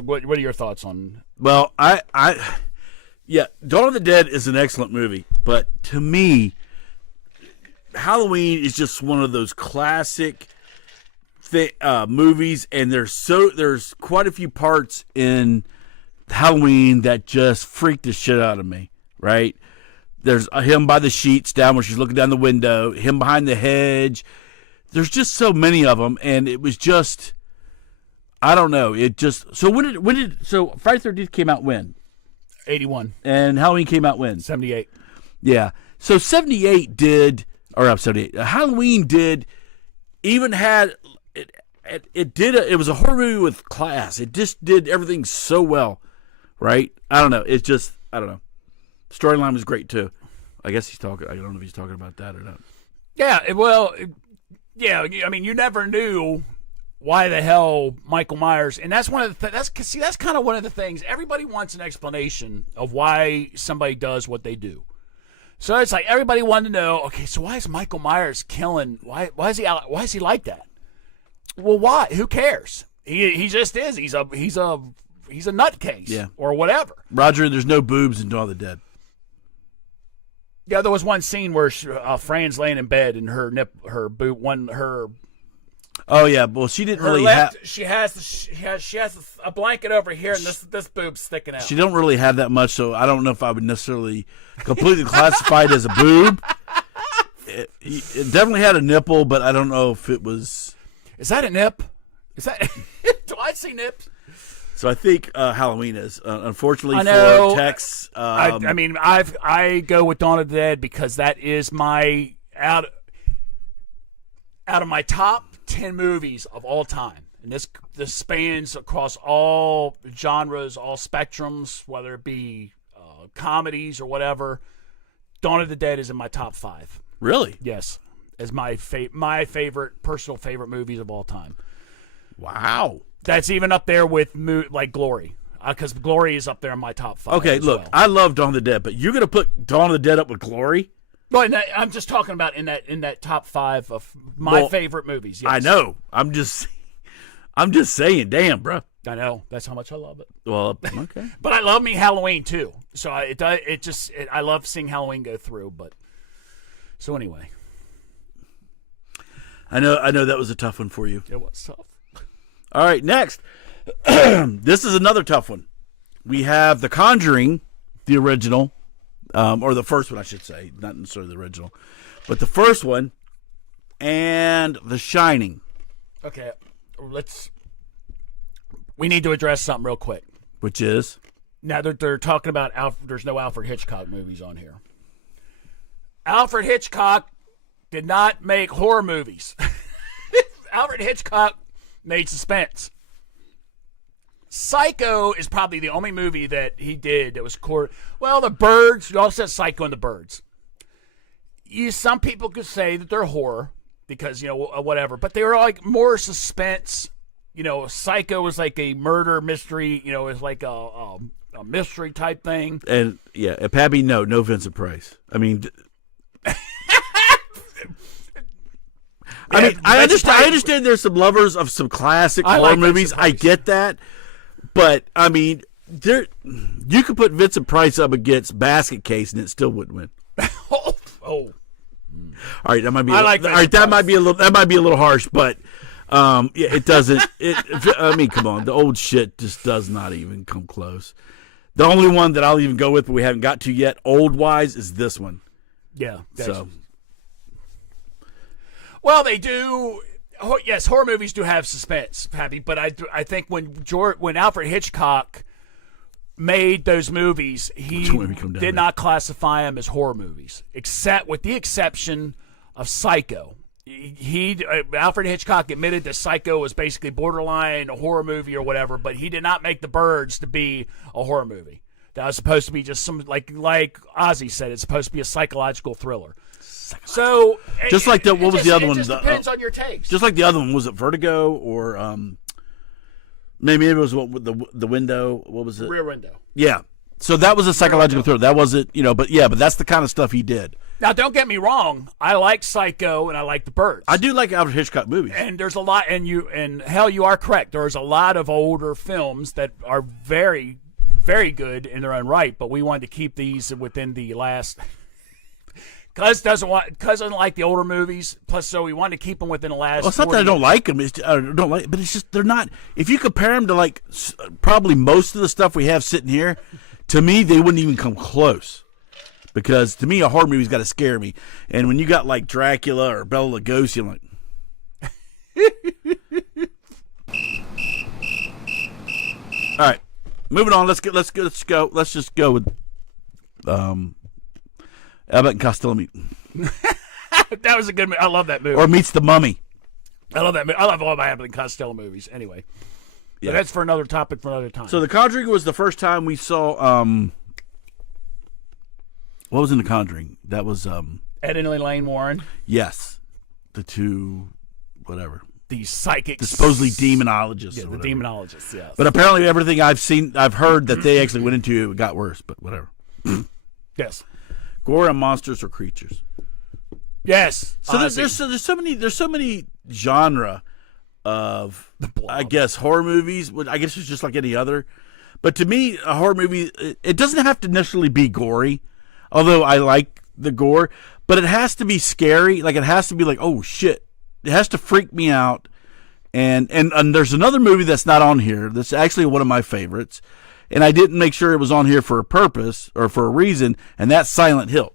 what are your thoughts on? Well, yeah, Dawn of the Dead is an excellent movie, but to me, Halloween is just one of those classic movies, and there's quite a few parts in Halloween that just freaked the shit out of me. Right? There's him by the sheets down where she's looking down the window, him behind the hedge. There's just so many of them, and it was just, I don't know. It just, so so Friday the 13th came out when? 81. And Halloween came out when? 78. Yeah. So 78 did, or I'm 78. Halloween did, even had, it was a horror movie with class. It just did everything so well, right? I don't know. It's just, I don't know. Storyline was great too. I guess I don't know if he's talking about that or not. Yeah, yeah. I mean, you never knew why the hell Michael Myers, and that's one of the that's kind of one of the things. Everybody wants an explanation of why somebody does what they do. So it's like everybody wanted to know. Okay, so why is Michael Myers killing? Why is he like that? Well, why? Who cares? He just is. He's a nutcase. Yeah. Or whatever. Roger, there's no boobs in Dawn of the Dead. Yeah, there was one scene where Fran's laying in bed and her Oh yeah, well she didn't her really left, have. she has a blanket over here and this boob's sticking out. She don't really have that much, so I don't know if I would necessarily completely classify it as a boob. It definitely had a nipple, but I don't know if it was. Is that a nip? Is that? Do I see nips? So I think Halloween is unfortunately I know. for Tex. I mean, I go with Dawn of the Dead because that is my out of my top 10 movies of all time, and this spans across all genres, all spectrums, whether it be comedies or whatever. Dawn of the Dead is in my top 5. Really? Yes, as my personal favorite movies of all time. Wow. That's even up there with like Glory, because Glory is up there in my top 5. Okay, as look, well. I love Dawn of the Dead, but you're gonna put Dawn of the Dead up with Glory? But I'm just talking about in that top 5 of my favorite movies. Yes. I know. I'm just saying. Damn, bro. I know. That's how much I love it. Well, okay. But I love me Halloween too. So I love seeing Halloween go through. But so anyway, I know that was a tough one for you. it was tough. All right, next. This is another tough one. We have The Conjuring, the original, or the first one, I should say, not necessarily the original, but the first one, and The Shining. Okay, we need to address something real quick. Which is? Now they're talking about there's no Alfred Hitchcock movies on here. Alfred Hitchcock did not make horror movies. Alfred Hitchcock made suspense. Psycho is probably the only movie that he did that was core. Well, The Birds. You also said Psycho and The Birds. Some people could say that they're horror because whatever, but they were like more suspense. Psycho was like a murder mystery. It was like a mystery type thing. And yeah, at Pappy, no Vincent Price. I mean. I understand there's some lovers of some classic horror movies. I get that. But, I mean, you could put Vincent Price up against Basket Case and it still wouldn't win. Oh. All right, that might be. I like all right, that might be a little harsh, but yeah, it doesn't. I mean, come on, the old shit just does not even come close. The only one that I'll even go with, but we haven't got to yet, old wise, is this one. Yeah. So, well, they do. Yes, horror movies do have suspense, Pappy. But I think when Alfred Hitchcock made those movies, he did not classify them as horror movies, except with the exception of Psycho. Alfred Hitchcock admitted that Psycho was basically borderline a horror movie or whatever, but he did not make The Birds to be a horror movie. That was supposed to be just some like Ozzy said, it's supposed to be a psychological thriller. So just like what was the other one? It just depends on your taste. Just like the other one, was it Vertigo or maybe it was the window? What was it? Rear Window. Yeah. So that was a psychological thriller. That wasn't, but that's the kind of stuff he did. Now, don't get me wrong. I like Psycho and I like The Birds. I do like Alfred Hitchcock movies. And there's a lot, and hell, you are correct. There's a lot of older films that are very, very good in their own right, but we wanted to keep these within the last. Cuz doesn't like the older movies. Plus, so we wanted to keep them within the last. Well, it's not that I don't like them. But it's just they're not. If you compare them to like probably most of the stuff we have sitting here, to me they wouldn't even come close. Because to me, a horror movie's got to scare me, and when you got like Dracula or Bela Lugosi, I'm like. All right, moving on. Let's go. Let's just go with Abbott and Costello meet. That was a good movie. I love that movie. Or Meets the Mummy. I love that movie. I love all my Abbott and Costello movies. Anyway, yeah, that's for another topic for another time. So The Conjuring was the first time we saw. What was in The Conjuring? That was Ed and Elaine Warren. Yes, the two, whatever. These psychics, the supposedly demonologists. Yeah, the demonologists. Yes. But apparently, everything I've heard that they actually went into, it got worse. But whatever. Yes. Gore and monsters or creatures. Yes. So there's so many genre of, I guess, horror movies. I guess it's just like any other. But to me, a horror movie, it doesn't have to necessarily be gory. Although I like the gore, but it has to be scary. Like, it has to be like, oh shit, it has to freak me out. And there's another movie that's not on here that's actually one of my favorites, and I didn't make sure it was on here for a purpose or for a reason, and that's Silent Hill.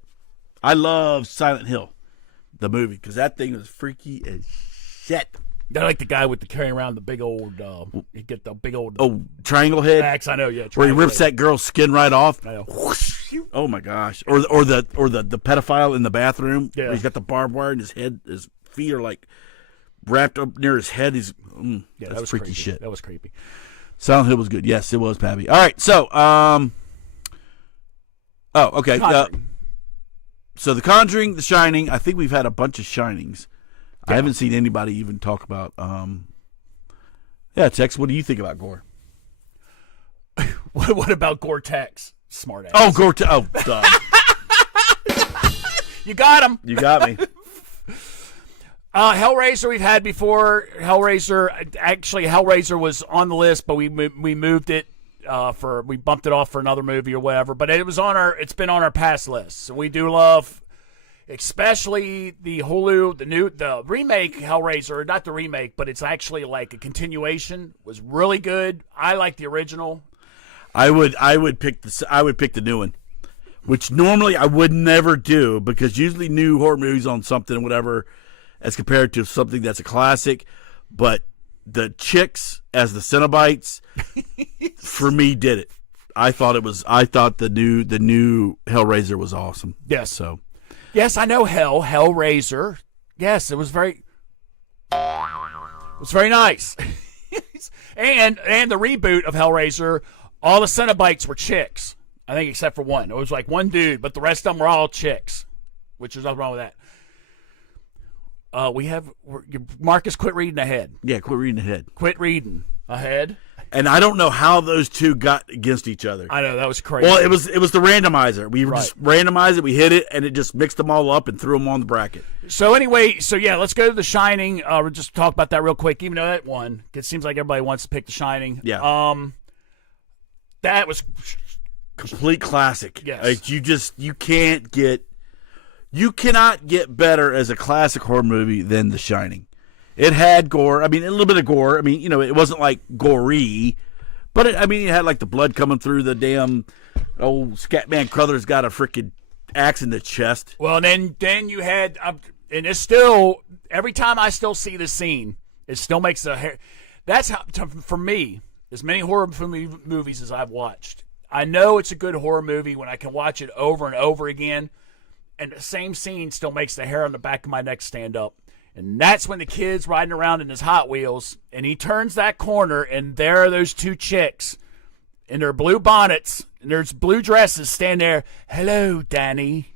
I love Silent Hill, the movie, because that thing was freaky as shit. I like the guy with the carrying around the big old. He get the big old. Triangle head. Axe, I know. Yeah. Where he rips that girl's skin right off. I know. Whoosh. Oh my gosh. Or the pedophile in the bathroom. Yeah. Where he's got the barbed wire and his feet are like wrapped up near his head. He's yeah, that's that was freaky creepy. shit. That was creepy. Silent Hill was good. Yes, it was, Pappy. All right, so okay. So The Conjuring, The Shining. I think we've had a bunch of Shinings. Yeah. I haven't seen anybody even talk about. Tex, what do you think about Gore? What about Gore-Tex? Smart ass. Oh, Gore-Tex. Oh, duh. You got him. You got me. Hellraiser we've had before. Hellraiser was on the list, but we moved it we bumped it off for another movie or whatever. But it's been on our past list. So we do love. Especially the Hulu, the remake Hellraiser, not the remake, but it's actually like a continuation. Was really good. I like the original. I would pick the new one, which normally I would never do because usually new horror movies on something or whatever, as compared to something that's a classic. But the chicks as the Cenobites, for me, did it. I thought the new Hellraiser was awesome. Yes. So. Yes, I know Hellraiser. Yes, it was very nice. and the reboot of Hellraiser, all the Cenobites were chicks. I think except for one. It was like one dude, but the rest of them were all chicks, which is nothing wrong with that. Marcus, quit reading ahead. Yeah, quit reading ahead. Quit reading ahead. And I don't know how those two got against each other. I know, that was crazy. Well, it was the randomizer. We just randomized it, we hit it, and it just mixed them all up and threw them on the bracket. So anyway, let's go to The Shining. We'll just talk about that real quick, even though that one, it seems like everybody wants to pick The Shining. Yeah. That was complete classic. Yes. Like you can't get. You cannot get better as a classic horror movie than The Shining. It had gore. I mean, a little bit of gore. I mean, it wasn't like gory, but it had like the blood coming through the damn old Scatman Crothers got a freaking axe in the chest. Well, and then you had, and it's still, every time I still see the scene, it still makes the hair. That's how, for me, as many horror movies as I've watched, I know it's a good horror movie when I can watch it over and over again, and the same scene still makes the hair on the back of my neck stand up. And that's when the kid's riding around in his Hot Wheels, and he turns that corner, and there are those two chicks in their blue bonnets and there's blue dresses standing there. Hello, Danny.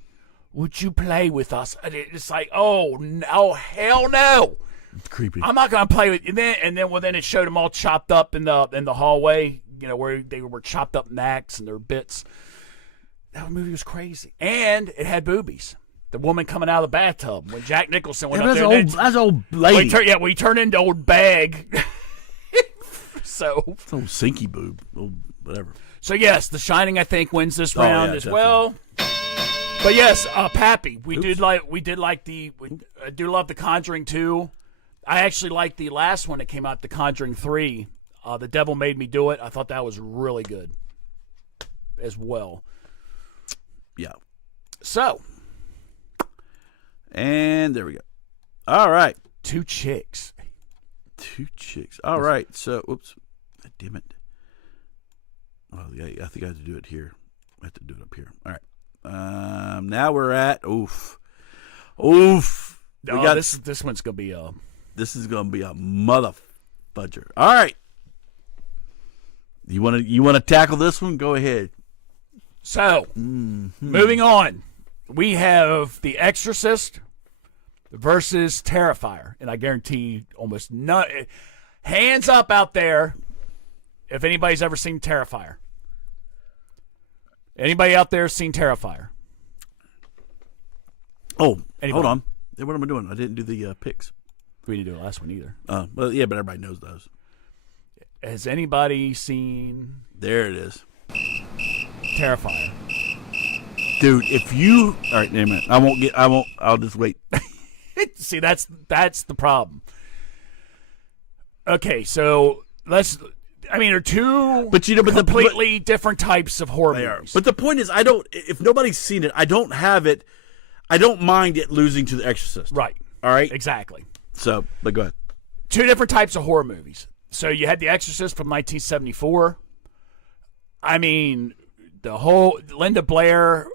Would you play with us? And it's like, oh, no, hell no. It's creepy. I'm not gonna play with. And then it showed them all chopped up in the hallway. Where they were chopped up necks and their bits. That movie was crazy, and it had boobies. The woman coming out of the bathtub when Jack Nicholson went up there. That's old lady. We turned into old bag. So it's old sinky boob, old whatever. So yes, The Shining I think wins this round as definitely. well. But yes, Pappy, I do love The Conjuring 2. I actually liked the last one that came out, The Conjuring 3. The Devil Made Me Do It. I thought that was really good as well. Yeah. So. And there we go. All right. Two chicks. All right. So, oops. Damn it. Oh, yeah, I think I have to do it here. I have to do it up here. All right. Now we're at oof. This one's gonna be a. This is gonna be a mother fudger. All right. You wanna tackle this one? Go ahead. So, moving on, we have The Exorcist versus Terrifier, and I guarantee almost none. Hands up out there if anybody's ever seen Terrifier. Anybody out there seen Terrifier? Oh, Anybody? hold on. What am I doing? I didn't do the picks. We didn't do the last one either. Well, yeah, but everybody knows those. Has anybody seen There it is. Terrifier? Dude, if you all right, name it. I'll just wait. See, that's the problem. Okay, so they're two completely different types of horror movies. But the point is, if nobody's seen it, I don't mind it losing to The Exorcist. Right. All right? Exactly. So, but go ahead. Two different types of horror movies. So you had The Exorcist from 1974. I mean, the whole Linda Blair.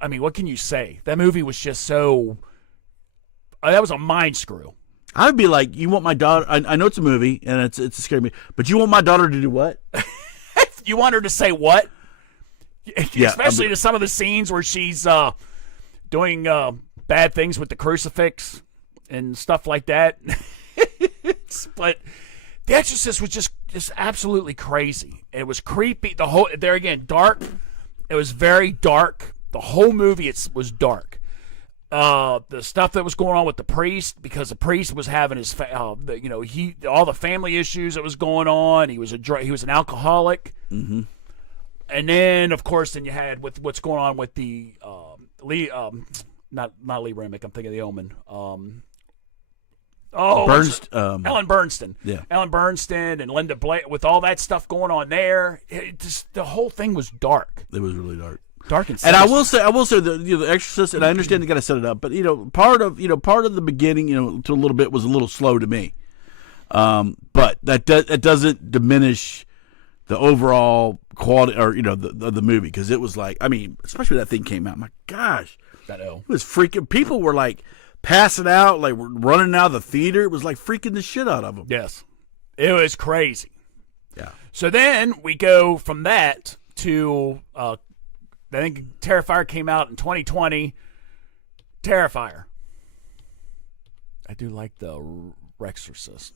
I mean, what can you say? That movie was just so. That was a mind screw. I would be like, you want my daughter? I know it's a movie and it's a scary movie, but you want my daughter to do what? You want her to say what? Yeah, especially to some of the scenes where she's doing bad things with the crucifix and stuff like that. But The Exorcist was just absolutely crazy. It was creepy. There again, dark. It was very dark. The whole movie was dark. The stuff that was going on with the priest, because the priest was having his, all the family issues that was going on. He was an alcoholic. Mm-hmm. And then, of course, you had with what's going on with the not Lee Remick. I'm thinking of The Omen. Ellen Bernstein. Yeah. Ellen Bernstein and Linda Blair, with all that stuff going on there, the whole thing was dark. It was really dark. Dark and I will say the Exorcist, and I understand they got to set it up, but part of the beginning, to a little bit was a little slow to me. But that doesn't diminish the overall quality or the movie, because it was like, I mean, especially when that thing came out. My gosh, it was freaking. People were like passing out, like running out of the theater. It was like freaking the shit out of them. Yes, it was crazy. Yeah. So then we go from that to I think Terrifier came out in 2020. Terrifier. I do like the Rexorcist.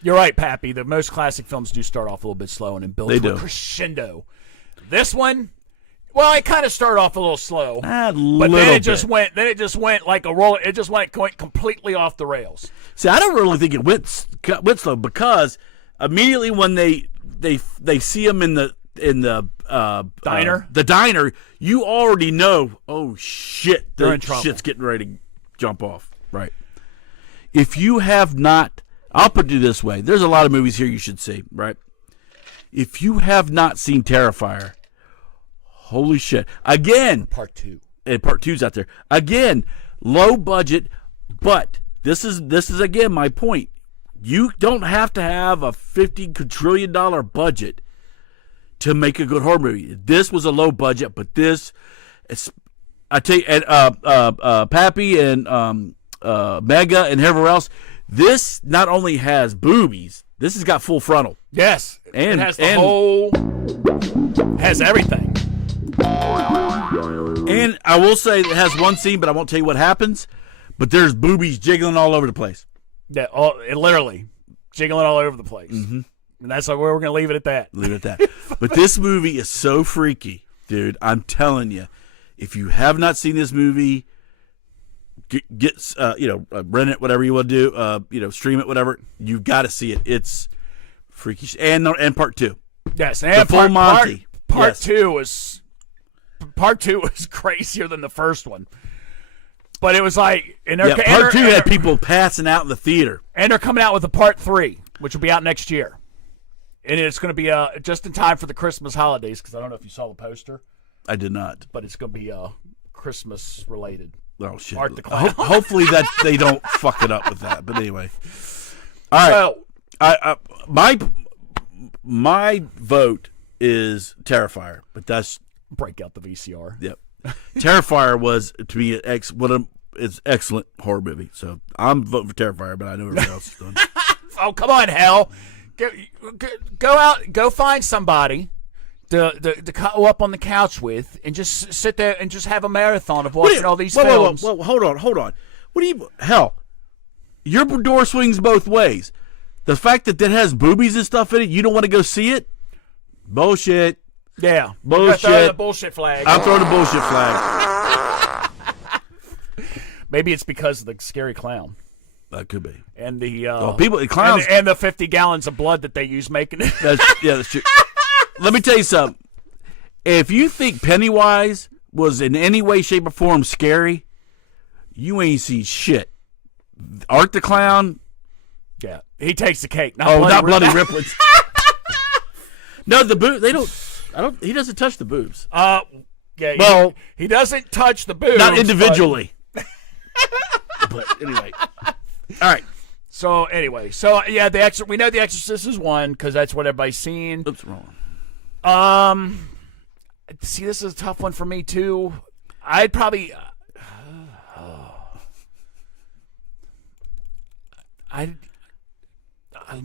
You're right, Pappy. The most classic films do start off a little bit slow and then build to a crescendo. This one, well, it kind of started off a little slow, but then it just went. Then it just went like a roller. It just went completely off the rails. See, I don't really think it went slow, because immediately when they see him in the Diner? the diner, you already know. Oh shit, They're in trouble. Shit's getting ready to jump off. Right. If you have not, I'll put it this way: there's a lot of movies here you should see. Right. If you have not seen Terrifier, holy shit! Again, Part 2. and part 2's out there again. Low budget, but this is again my point. You don't have to have a $50 quadrillion budget to make a good horror movie. This was a low budget, but this, I tell you, and Pappy and Mega and everywhere else, this not only has boobies, this has got full frontal. Yes. And- it has the and- whole... has everything. And I will say it has one scene, but I won't tell you what happens. But there's boobies jiggling all over the place. Yeah, it literally jiggling all over the place. Mm-hmm. And that's where we're going to leave it at that. Leave it at that. But this movie is so freaky, dude. I'm telling you, if you have not seen this movie, get rent it, whatever you want to do. Stream it, whatever. You've got to see it. It's freaky. And part 2. Yes, and The full Monty. Part Yes. 2 was crazier than the first one. But it was like, Part 2 had people passing out in the theater. and they're coming out with a part 3, which will be out next year, and it's going to be just in time for the Christmas holidays. Because I don't know if you saw the poster, I did not. but it's going to be Christmas related. Oh shit! Art the Clown. Hopefully that they don't fuck it up with that. But anyway, all right. So My vote is Terrifier, but that's break out the VCR. yep. Terrifier was to me it's excellent horror movie. So I'm voting for Terrifier, but I know everybody else is doing. Oh, come on, hell. Go out, go find somebody to cuddle up on the couch with and just sit there and just have a marathon of watching all these films. Whoa, hold on. What do you hell? Your door swings both ways. The fact that has boobies and stuff in it, you don't want to go see it? Bullshit. Yeah. Bullshit. Throw the bullshit flag. I'm throwing the bullshit flag. Maybe it's because of the scary clown. That could be. And the clowns and the 50 gallons of blood that they use making it. that's true. Let me tell you something. If you think Pennywise was in any way, shape, or form scary, you ain't seen shit. Art the Clown. Yeah, he takes the cake. Not Bloody Riplets. No, the boob. They don't. He doesn't touch the boobs. Yeah. Well, he doesn't touch the boobs. not individually. But anyway, all right. So anyway, yeah, we know The Exorcist is one because that's what everybody's seeing. Oops, wrong. See, this is a tough one for me too. I'd probably.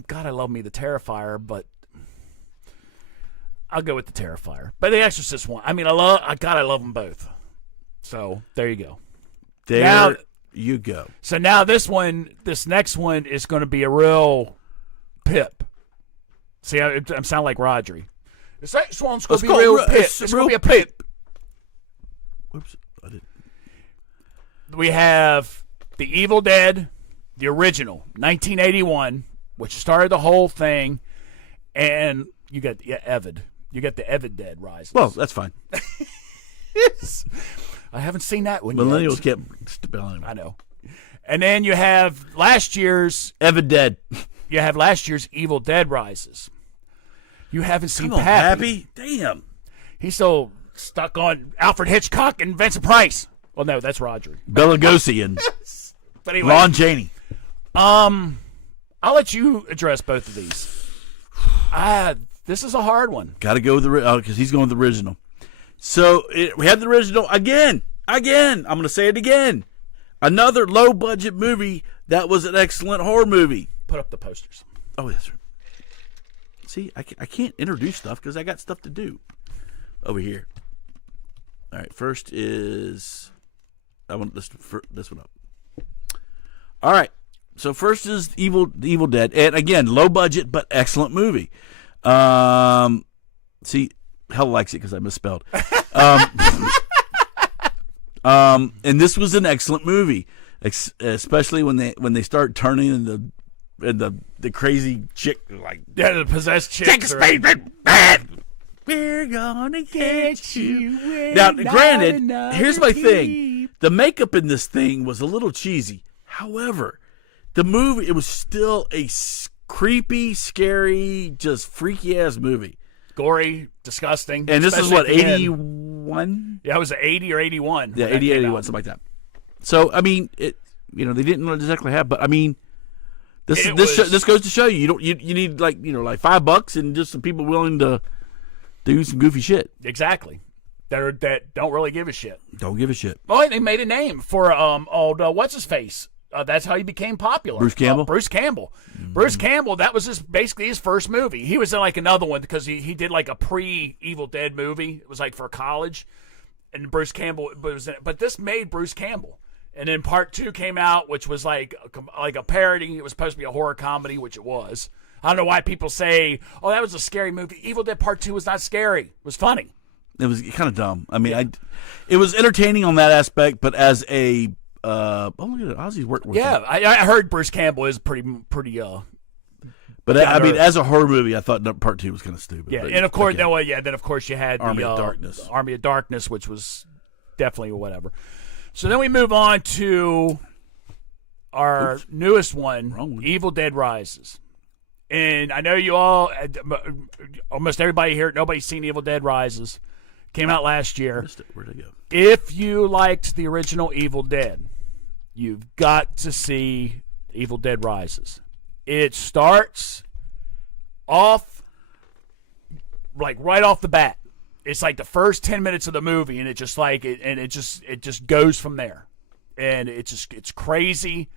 God, I love me the Terrifier, but I'll go with the Terrifier. But The Exorcist one. I mean, I love them both. So there you go. There you go. So now this next one is going to be a real pip. See, I'm sounding like Rodri. This next one's going to be a real pip. It's going to be a pip. Whoops, I didn't. We have The Evil Dead, the original, 1981, which started the whole thing, and you got Evid. You got the Evid Dead Rises. Well, that's fine. I haven't seen that one Millennials yet. kept spelling. I know. And then you have last year's Evid Dead. You have last year's Evil Dead Rises. You haven't seen Come on, Pappy. Damn. He's still stuck on Alfred Hitchcock and Vincent Price. Well, no, that's Roger. Bela Lugosi and But anyway, Lon Chaney. I'll let you address both of these. This is a hard one. Got to go with the because he's going with the original. So we have the original again. I'm going to say it again. Another low budget movie that was an excellent horror movie. Put up the posters. Oh, yes, sir. See, I can't introduce stuff because I got stuff to do over here. All right, first is I want this one up. All right, so first is the Evil Dead, and again, low budget but excellent movie. See, hell likes it because I misspelled. And this was an excellent movie, especially when they start turning and the crazy chick like Yeah, the possessed chick. take a spade, bad. We're gonna get you. Now, granted, here's my thing. The makeup in this thing was a little cheesy. However, the movie, it was still a creepy, scary, just freaky-ass movie. Gory, disgusting. And this is what, especially at the end. 81? Yeah, it was 80 or 81. Yeah, when that 80, came 81, out. something like that. So, I mean, they didn't exactly have, but I mean, this goes to show you need like $5 and just some people willing to do some goofy shit. Exactly. That don't really give a shit. Don't give a shit. Oh, they made a name for old what's his face. That's how he became popular. Bruce Campbell. Bruce Campbell. Bruce Campbell. That was basically his first movie. He was in like another one because he did like a pre-Evil Dead movie. It was like for college, and Bruce Campbell was in it. But this made Bruce Campbell. And then part 2 came out, which was like a parody. It was supposed to be a horror comedy, which it was. I don't know why people say, "Oh, that was a scary movie." Evil Dead Part 2 was not scary. It was funny. It was kind of dumb. I mean, it was entertaining on that aspect, but as a look at it, Ozzy's worked with. Yeah, I heard Bruce Campbell is pretty. But I mean, as a horror movie, I thought Part 2 was kind of stupid. Yeah, but, and of course, okay. then of course you had Army the of Darkness. Army of Darkness, which was definitely whatever. So then we move on to our newest one, Evil Dead Rises. And I know you all, almost everybody here, nobody's seen Evil Dead Rises. Came out last year. Missed it. Where'd it go? If you liked the original Evil Dead, you've got to see Evil Dead Rises. It starts off like right off the bat. It's like the first 10 minutes of the movie, and it just goes from there. And it's crazy,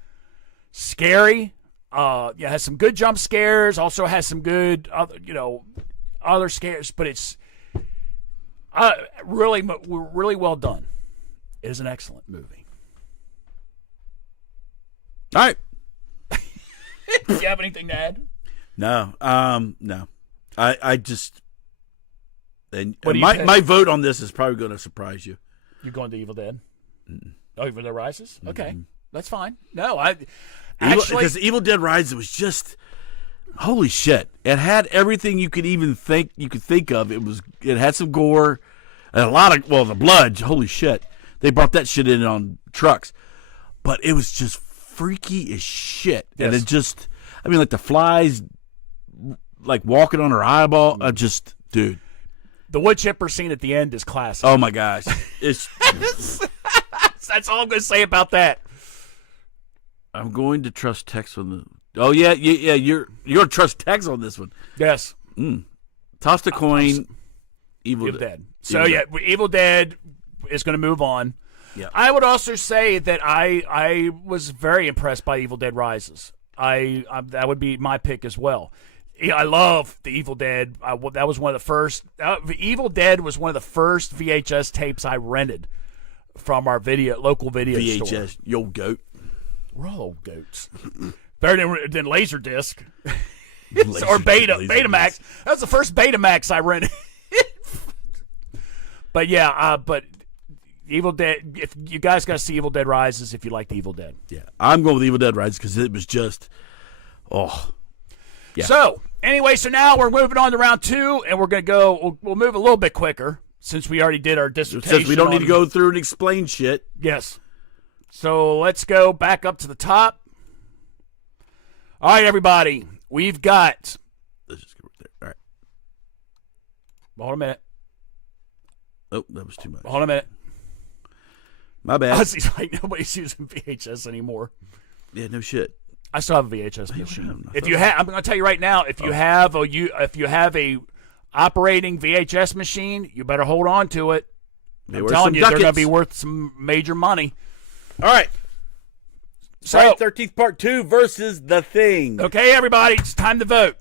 scary. It has some good jump scares. Also has some good other scares, but it's really well done. It is an excellent movie. All right. Do you have anything to add? No. No. I just and What do you my think? my vote on this is probably going to surprise you. You're going to Evil Dead? Mm-mm. Oh, Evil Dead Rises? Okay. Mm-hmm. That's fine. No, actually, Because Evil Dead Rises was just holy shit. It had everything you could think of. It had some gore and a lot of the blood. Holy shit. They brought that shit in on trucks. But it was just freaky as shit. Yes. And it just like the flies like walking on her eyeball. Dude. the wood chipper scene at the end is classic. Oh my gosh. It's That's all I'm going to say about that. I'm going to trust Tex on the. Oh yeah. You're going to trust Tex on this one. Yes. Toss the coin. Evil Dead. So Evil Dead is going to move on. Yeah. I would also say that I was very impressed by Evil Dead Rises. That would be my pick as well. I love the Evil Dead. That was one of the first. Evil Dead was one of the first VHS tapes I rented from our local video store. VHS, yo goat. We're all old goats. Better than Laserdisc. Laser- Or Laserdisc. Betamax. That was the first Betamax I rented. But yeah, but Evil Dead. If you guys got to see Evil Dead Rises, if you like the Evil Dead. Yeah, I'm going with Evil Dead Rises because it was just, Yeah. So anyway, now we're moving on to round 2, and we're gonna go. We'll move a little bit quicker since we already did our dissertation. Since we don't need to go through and explain shit. Yes. So let's go back up to the top. All right, everybody. We've got. Let's just go right there. All right. Hold a minute. Oh, that was too much. Hold a minute. My bad. Honestly, like nobody's using VHS anymore. Yeah, no shit. I still have a VHS machine. have If you have, I'm going to tell you right now. If you have a operating VHS machine, you better hold on to it. I'm telling you, they're going to be worth some major money. All right. So, Friday 13th Part 2 versus The Thing. Okay, everybody, it's time to vote.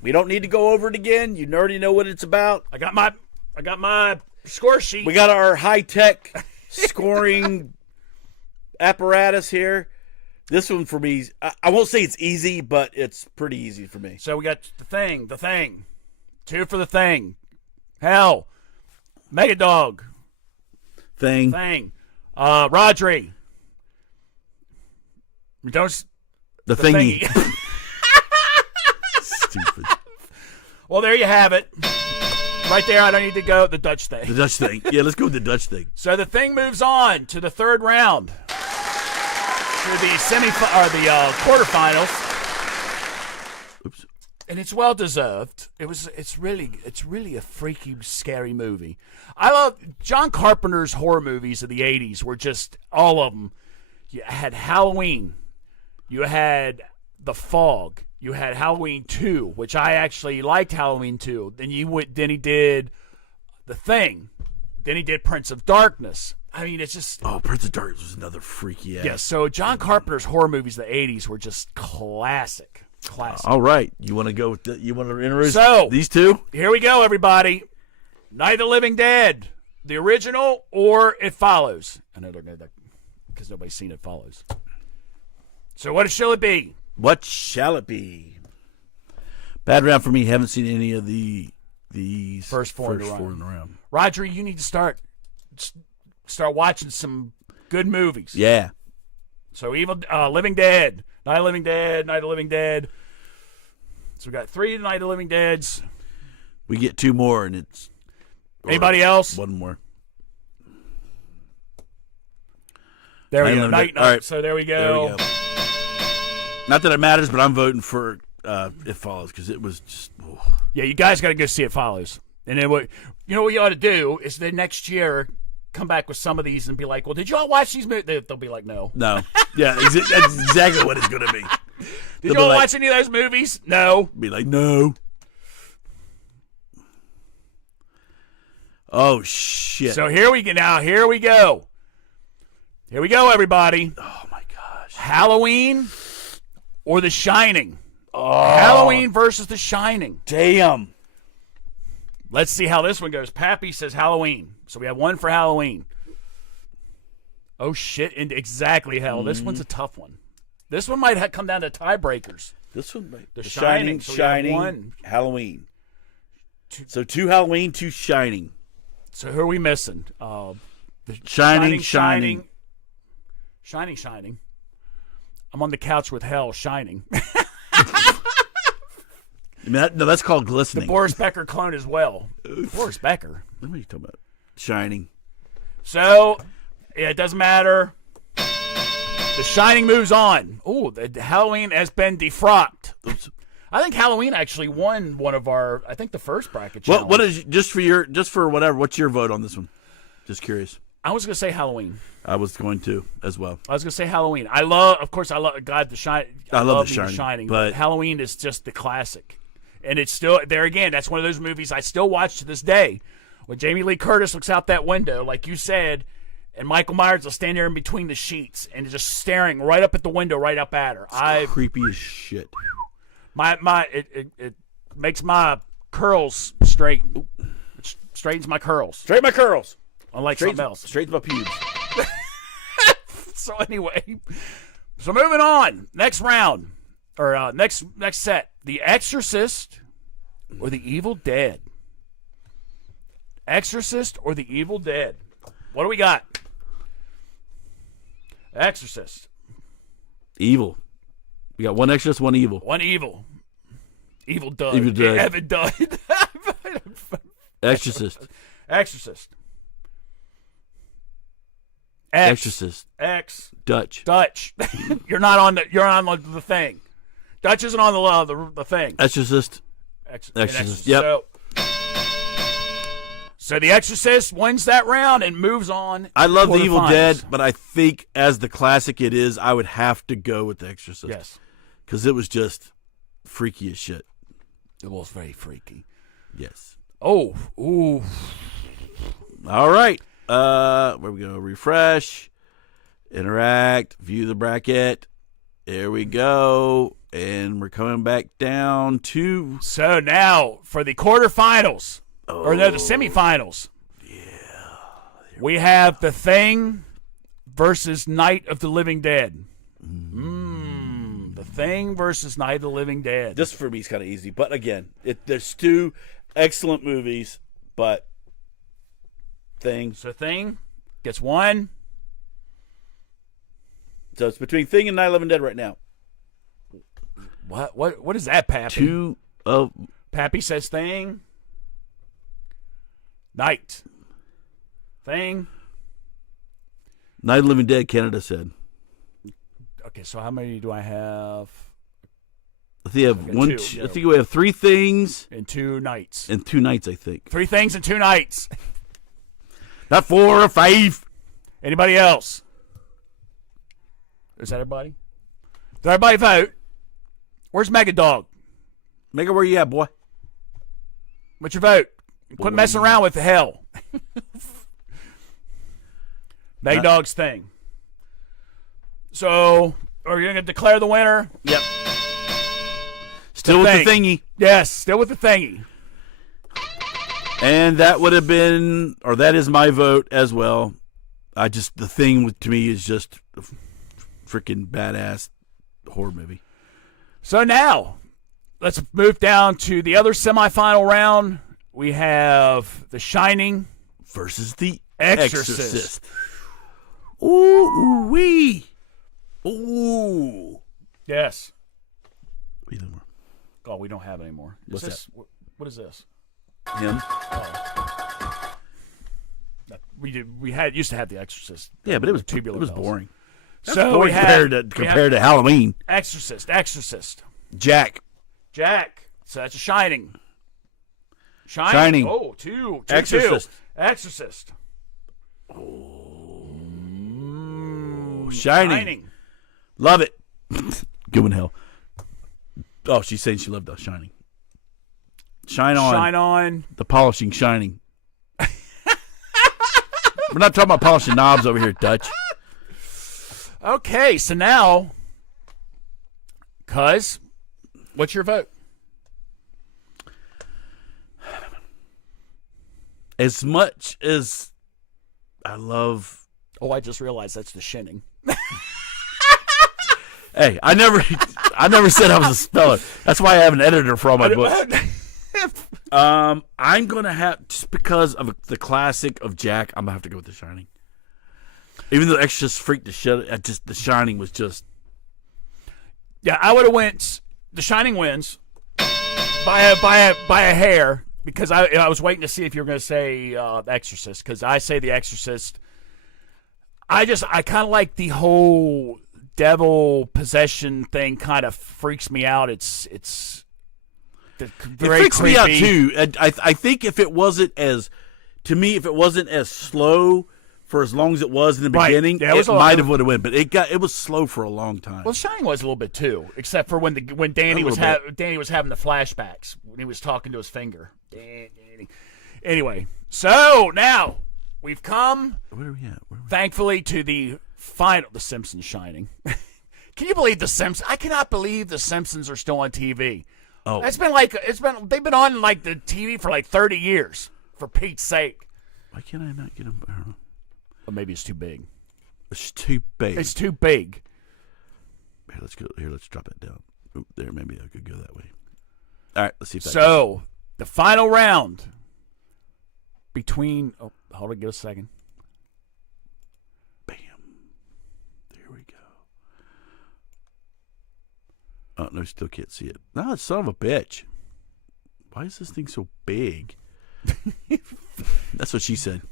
We don't need to go over it again. You already know what it's about. I got my score sheet. We got our high-tech scoring apparatus here. This one for me, I won't say it's easy, but it's pretty easy for me. So we got the thing. 2 for The Thing. Hell. Megadog. Thing. Rodri. Don't. The thingy. Stupid. Well, there you have it. Right there, I don't need to go. The Dutch thing. The Dutch thing. Yeah, let's go with the Dutch thing. So the thing moves on to the third round, to the quarterfinals. Oops. And it's well deserved. It's really a freaky, scary movie. I love John Carpenter's horror movies of the '80s. Were just all of them. You had Halloween, you had The Fog, you had Halloween 2, which I actually liked Halloween 2. Then he did The Thing. Then he did Prince of Darkness. I mean, it's just Prince of Darkness was another freaky ass. yeah. So John Carpenter's horror movies of the '80s were just classic. All right, you want to go with you want to introduce So, these two? Here we go, everybody. Night of the Living Dead, the original, or It Follows. I know they're going to, because nobody's seen It Follows. So what shall it be? What shall it be? Bad round for me. Haven't seen any of the First four in a round. row. Roger, you need to start watching some good movies. Yeah. So Living Dead, Night of the Living Dead, Night of the Living Dead. So we got 3 Night of the Living Deads. We get 2 more, and it's Anybody else? 1 more. There we Night go. of the Living Night, Dead. night. All right. So there we There go. we go. Not that it matters, but I'm voting for It Follows because it was just. Oh. Yeah, you guys got to go see It Follows. And then what you ought to do is the next year come back with some of these and be like, well, did you all watch these movies? They'll be like, no. No. Yeah, that's exactly what it's going to be. Did you all watch any of those movies? No. Be like, no. Oh, shit. So here we go. Now, here we go. Here we go, everybody. Oh, my gosh. Halloween or The Shining? Halloween versus The Shining. Damn. Let's see how this one goes. Pappy says Halloween. So we have 1 for Halloween. Oh, shit. And exactly hell. This one's a tough one. This one might come down to tiebreakers. This one, The Shining, so we have Shining, 1. Halloween. So 2 Halloween, 2 Shining. So who are we missing? Shining. Shining. I'm on the couch with hell, shining. No, that's called The glistening. Boris Becker clone as well. Boris Becker. What are you talking about? Shining. So, yeah, it doesn't matter. The Shining moves on. Oh, the Halloween has been defrocked. Oops. I think Halloween actually won one of our. I think the first bracket challenge. What is just for whatever? What's your vote on this one? Just curious. I was gonna say Halloween. I was going to as well. I was gonna say Halloween. I love God, The Shining. I love The The Shining, but but Halloween is just the classic, and it's still there again. That's one of those movies I still watch to this day. When Jamie Lee Curtis looks out that window, like you said, and Michael Myers will stand there in between the sheets and just staring right up at the window, right up at her. creepy as shit. It makes my curls straight. It straightens my curls. Straight my curls. Unlike something else. Straight my pubes. So anyway, so moving on. Next round, or next set. The Exorcist or The Evil Dead? Exorcist or The Evil Dead? What do we got? Exorcist. Evil. We got 1 Exorcist, 1 evil. 1 evil. Evil Dud. Evil Dud. Evan Dud. Exorcist. Exorcist. Exorcist. Dutch. Dutch. You're on the thing. Dutch isn't on the thing. Exorcist. Exorcist. Yep. So The Exorcist wins that round and moves on. I love The Evil quarterfinals. Dead, but I think as the classic it is, I would have to go with The Exorcist. Yes. Because it was just freaky as shit. It was very freaky. Yes. Oh, ooh. All right. Where we go? Refresh. Interact. View the bracket. There we go. And we're coming back down to... So now for the quarterfinals. Or no, the semifinals. Yeah. We have The Thing versus Night of the Living Dead. The Thing versus Night of the Living Dead. This for me is kind of easy. But again, there's 2 excellent movies, but Thing. So Thing gets 1. So it's between Thing and Night of the Living Dead right now. What is that, Pappy? 2 of... Pappy says Thing. Night. Thing. Night of the Living Dead, Canada said. Okay, so how many do I have? I think, I have Okay, one, two, two- yeah. I think we have 3 things In 2 nights. and 2 nights, I think. 3 things in 2 nights. Not 4 or 5. Anybody else? Is that everybody? Did everybody vote? Where's Mega Dog? Make it where you at, boy. What's your vote? Quit messing around with the hell. Mega Dog's thing. So, are you going to declare the winner? Yep. Still with thing. the thingy. Yes, still with the thingy. And that would have been, or that is my vote as well. The thing to me is just a freaking badass horror movie. So now, let's move down to the other semifinal round. We have The Shining Versus The Exorcist. Ooh, wee. Ooh. Yes. Wait a minute. Oh, we don't have it anymore. What's this, what is this? Him? We used to have The Exorcist. Yeah, but it was Tubular bells. Bells. Boring. So Boring we have compared to Halloween. Exorcist. Jack. So that's a Shining. Shining. Oh, two. Exorcist. Exorcist. Shining. Love it. Good one, hell. Oh, she's saying she loved us. Shining. Shine on. Shine on. The polishing shining. We're not talking about polishing knobs over here, Dutch. Okay, so now, Cuz, what's your vote? As much as I love... Oh, I just realized that's The Shining. Hey, I never said I was a speller. That's why I have an editor for all my books. I'm going to have, just because of the classic of Jack, I'm going to have to go with The Shining. Even though Exorcist freaked the shit, The Shining was just... Yeah, I would have went. The Shining wins by a hair because I was waiting to see if you were going to say Exorcist because I say The Exorcist. I kind of like the whole devil possession thing. Kind of freaks me out. It's very freaks creepy. me out too. I think if it wasn't as slow for as long as it was in the Right. beginning, Yeah, it might have would have went. But it was slow for a long time. Well, Shining was a little bit too, except for when Danny was Danny was having the flashbacks when he was talking to his finger. Danny. Anyway, so now we've come, Where are we at? thankfully, to the final. The Simpsons Shining. Can you believe the Simpsons? I cannot believe the Simpsons are still on TV. Oh, They've been on like the TV for like 30 years. For Pete's sake. why can't I not get them? I don't know. Or maybe it's too big. It's too big. It's too big. Here, let's go. Here, let's drop it down. Oop, there, maybe I could go that way. All right, let's see if that So the final round between. Oh, hold on, give us a second. Bam. There we go. Oh, no, still can't see it. No, son of a bitch. Why is this thing so big? That's what she said.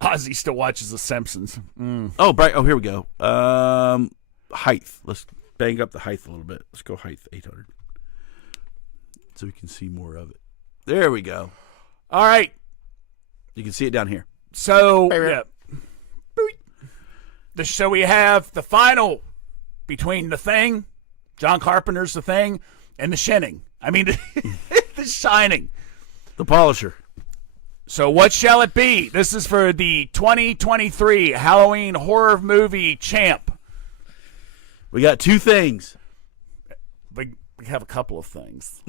Ozzy still watches The Simpsons. Oh, bright. Oh, here we go. Height. Let's bang up the height a little bit. Let's go height 800. So we can see more of it. There we go. All right. You can see it down here. So, yeah. So we have the final between The Thing, John Carpenter's The Thing, and The Shining. I mean, The Shining. The Polisher. So what shall it be? This is for the 2023 Halloween horror movie champ. We got 2 things. We have a couple of things.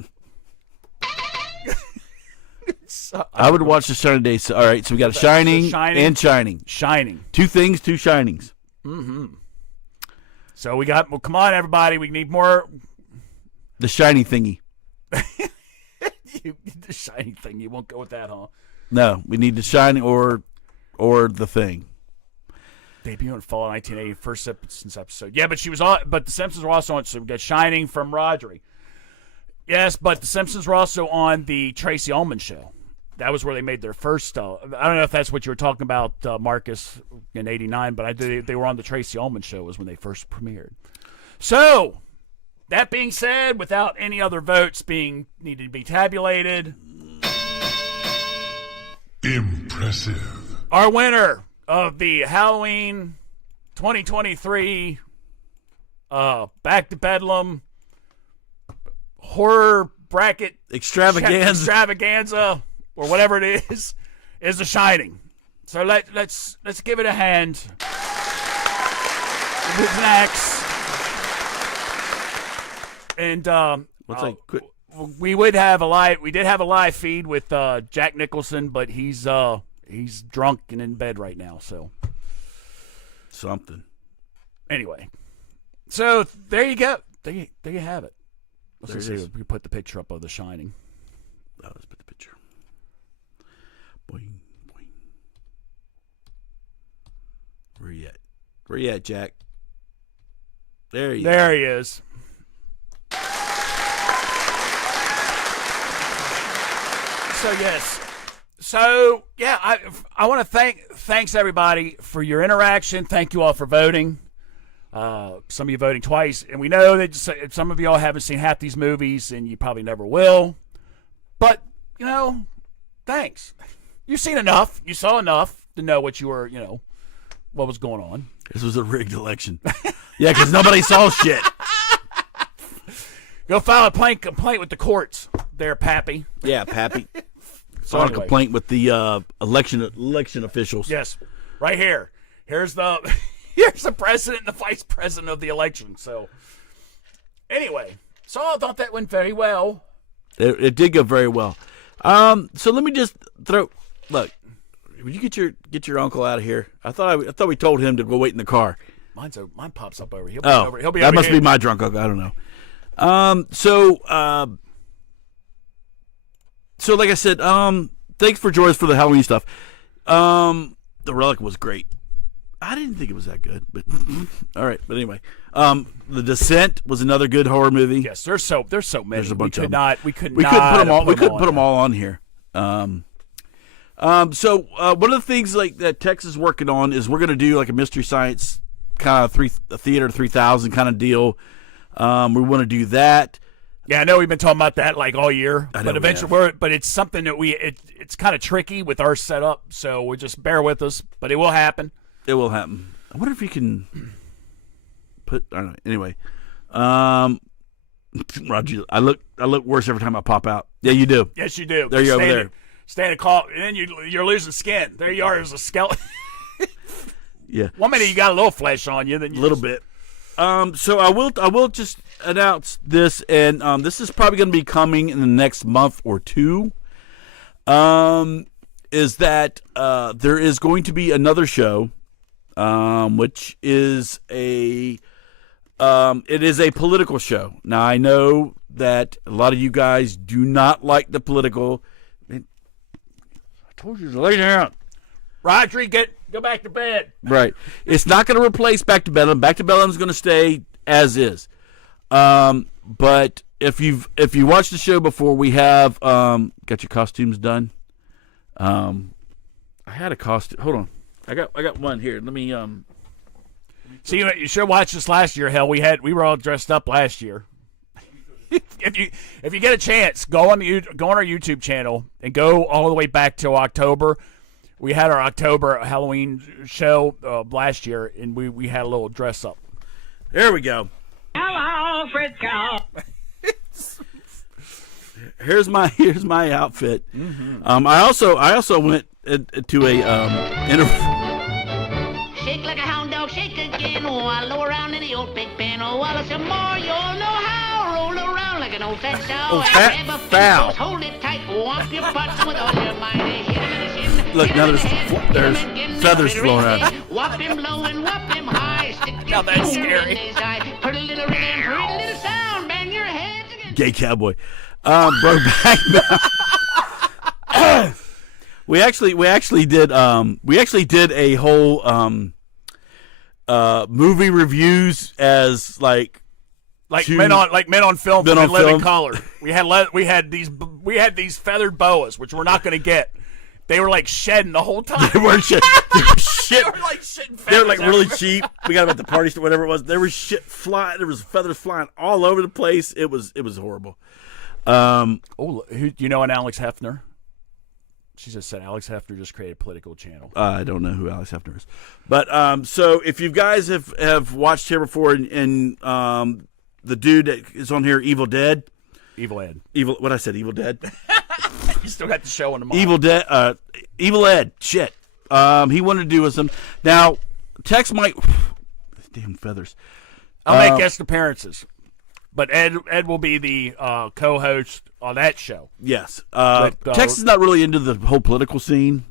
I would watch The Shining Day. So, all right, so we got Shining, Shining. and Shining. Shining. 2 things, 2 Shinings. So we got, well, come on, everybody. We need more. The shiny thingy. The Shining thing. You won't go with that, huh? No, we need the Shining or the Thing. Debut in fall 1980, first Simpsons episode. Yeah, but she was on. But the Simpsons were also on. So we got Shining from Rodri. Yes, but The Simpsons were also on the Tracy Ullman show. That was where they made their first. I don't know if that's what you were talking about, Marcus, in '89, but they were on the Tracy Ullman show was when they first premiered. So, that being said, without any other votes needed to be tabulated, Impressive. our winner of the Halloween 2023 Back to Bedlam horror bracket extravaganza or whatever it is The Shining. So let's give it a hand. Who's next? And we did have a live feed with Jack Nicholson, but he's drunk and in bed right now. So something. Anyway, so there you go. There you have it. Let's see There it if we put the picture up of The Shining. Let's put the picture. Boing, boing. Where you at? Where you at, Jack? There he is. So yes. So yeah, I want to thanks everybody for your interaction. Thank you all for voting. Some of you voting twice, and we know that some of y'all haven't seen half these movies, and you probably never will. But thanks. You've seen enough. You saw enough to know what what was going on. This was a rigged election. Yeah, because nobody saw shit. Go file a complaint with the courts, there, Pappy. Yeah, Pappy. So File anyway. a complaint with the election officials. Yes, right here. Here's the president and the vice president of the election. So anyway, so I thought that went very well. It did go very well. So let me just look. Would you get your uncle out of here? I thought we told him to go wait in the car. Mine pops up over here. He'll be that over must here. be my drunk uncle. I don't know. So like I said, thanks for joining us for the Halloween stuff. The Relic was great. I didn't think it was that good, but all right. But anyway, The Descent was another good horror movie. Yes, there's so many. There's a bunch we of them. We couldn't put them all. We couldn't put them all on here. So one of the things like that Tex is working on is we're going to do like a Mystery Science kind of Theater 3000 kind of deal. We want to do that. Yeah, I know we've been talking about that like all year, I know but we eventually, but it's something that it's kind of tricky with our setup, so we just bear with us. But it will happen. It will happen. I wonder if you can put. I don't know. Anyway, Roger, I look worse every time I pop out. Yeah, you do. Yes, you do. There you over there. Stand a call, and then you're losing skin. There you are as a skeleton. Yeah. 1 minute you got a little flesh on you, then you a little bit. So I will just announce this, and this is probably going to be coming in the next month or two. Is that there is going to be another show, which is it is a political show. Now I know that a lot of you guys do not like the political. I told you to lay down. Rodri, go back to bed. Right. It's not going to replace Back to Bedlam. Back to Bedlam is going to stay as is. But if you watched the show before, we have got your costumes done. I had a costume. Hold on. I got one here. Let me See, you should watch this last year. Hell, we were all dressed up last year. If you get a chance, go on our YouTube channel and go all the way back to October. We had our October Halloween show last year, and we had a little dress up. There we go. Hello, Frisco. Here's my outfit. Mm-hmm. I also went to a interview. Shake like a hound dog, shake again. Oh, I low around in the old big pen. Oh, while some more, you'll know how. Roll around like an old fat sow. Oh, fat foul. Hold it tight, whomp your butts with all your might. Hit him in the shin. Look, now there's feathers flowing out. Whop him low and whop him high. Stick Now that's scary. Put a little rhythm, put a little sound. Bang your heads against Gay cowboy. Brokeback. We actually did a whole movie reviews as like Like men on film Men from on In Living Film. Color. We had these feathered boas, which we're not going to get. They were like shedding the whole time. They weren't shit. They were shit. They were like shitting feathers. They were like really everywhere. cheap. We got them at the party store, whatever it was. There was shit flying. There was feathers flying all over the place. It was horrible. Oh, do you know an Alex Hefner? She just said Alex Hefner just created a political channel. I don't know who Alex Hefner is, but so if you guys have watched him before, and the dude that is on here, Evil Dead, what I said, Evil Dead. You still got the show on the mind. Evil Ed. Shit. He wanted to do with some. Now, Tex might. Damn feathers. I'll make guest appearances, but Ed will be the co-host on that show. Yes. Tex is not really into the whole political scene,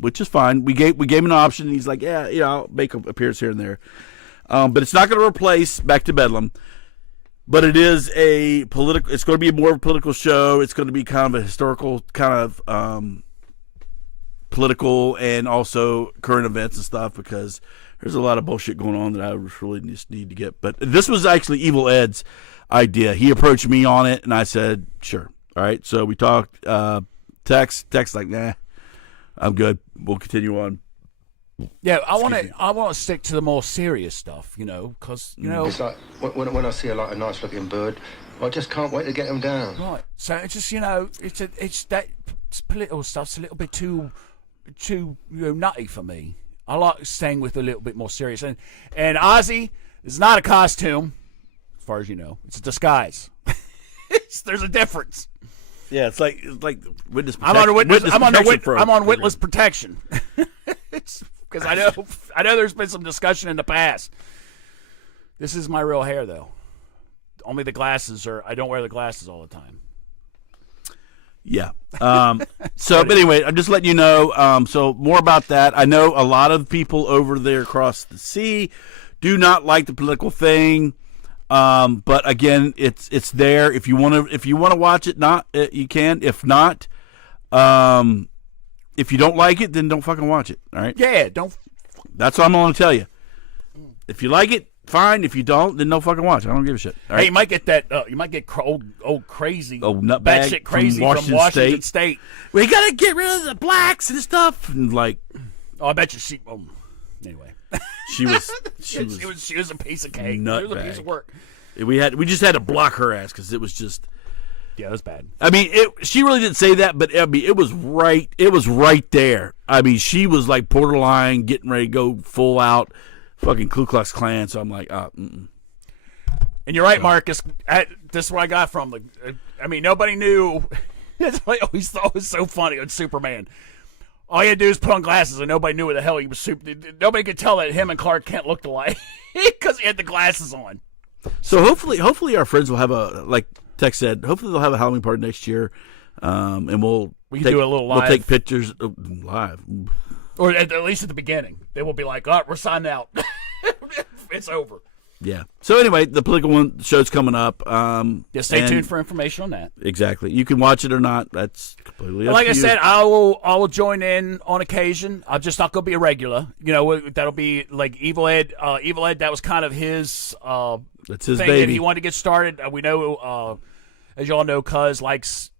which is fine. We gave him an option, and he's like, yeah, I'll make an appearance here and there. But it's not going to replace Back to Bedlam. But it is a political. It's going to be more of a political show. It's going to be kind of a historical, kind of political, and also current events and stuff, because there's a lot of bullshit going on that I really just need to get. But this was actually Evil Ed's idea. He approached me on it, and I said, sure. All right. So we talked. Tex like, nah, I'm good. We'll continue on. Yeah, I want to stick to the more serious stuff, because it's like when I see a nice looking bird, I just can't wait to get them down. Right. So it's just it's that political stuff's a little bit too nutty for me. I like staying with a little bit more serious. And Ozzy is not a costume, as far as you know. It's a disguise. There's a difference. Yeah, it's like witness protection. I'm on witness protection. It's because I know there's been some discussion in the past. This is my real hair, though. Only the glasses I don't wear the glasses all the time. Yeah. But anyway, I'm just letting you know. So more about that. I know a lot of people over there across the sea do not like the political thing. But again, it's there. If you want to watch it, you can. If not, if you don't like it, then don't fucking watch it. All right. Yeah. Don't. That's what I'm going to tell you. If you like it, fine. If you don't, then don't fucking watch. I don't give a shit. All right? Hey, you might get that. You might get old crazy. Oh, nutbag batshit crazy from Washington State. We gotta get rid of the blacks and stuff. And like, I bet you she. Anyway, she was a piece of cake. Nutbag. She was a piece of work. We just had to block her ass because it was just. Yeah, it was bad. I mean, she really didn't say that, but I mean, it was right. It was right there. I mean, she was like borderline getting ready to go full out, fucking Ku Klux Klan. So I'm like, And you're right, Marcus. This is where I got from. I mean, nobody knew. That's what I always thought was so funny on Superman. All you had to do is put on glasses, and nobody knew what the hell he was. Nobody could tell that him and Clark Kent looked alike because he had the glasses on. So hopefully our friends will have like Tex said. Hopefully they'll have a Halloween party next year, and we can do a little live. We'll take pictures live, or at least at the beginning. They will be like, "Oh, we're signed out. It's over." Yeah. So anyway, the political show's coming up. Stay tuned for information on that. Exactly. You can watch it or not. That's completely up like to I you. said, I will join in on occasion. I'm just not going to be a regular. That'll be like Evil Ed. Evil Ed. That was kind of his. That's his thing baby. That he wanted to get started. We know, as y'all know, Cuz likes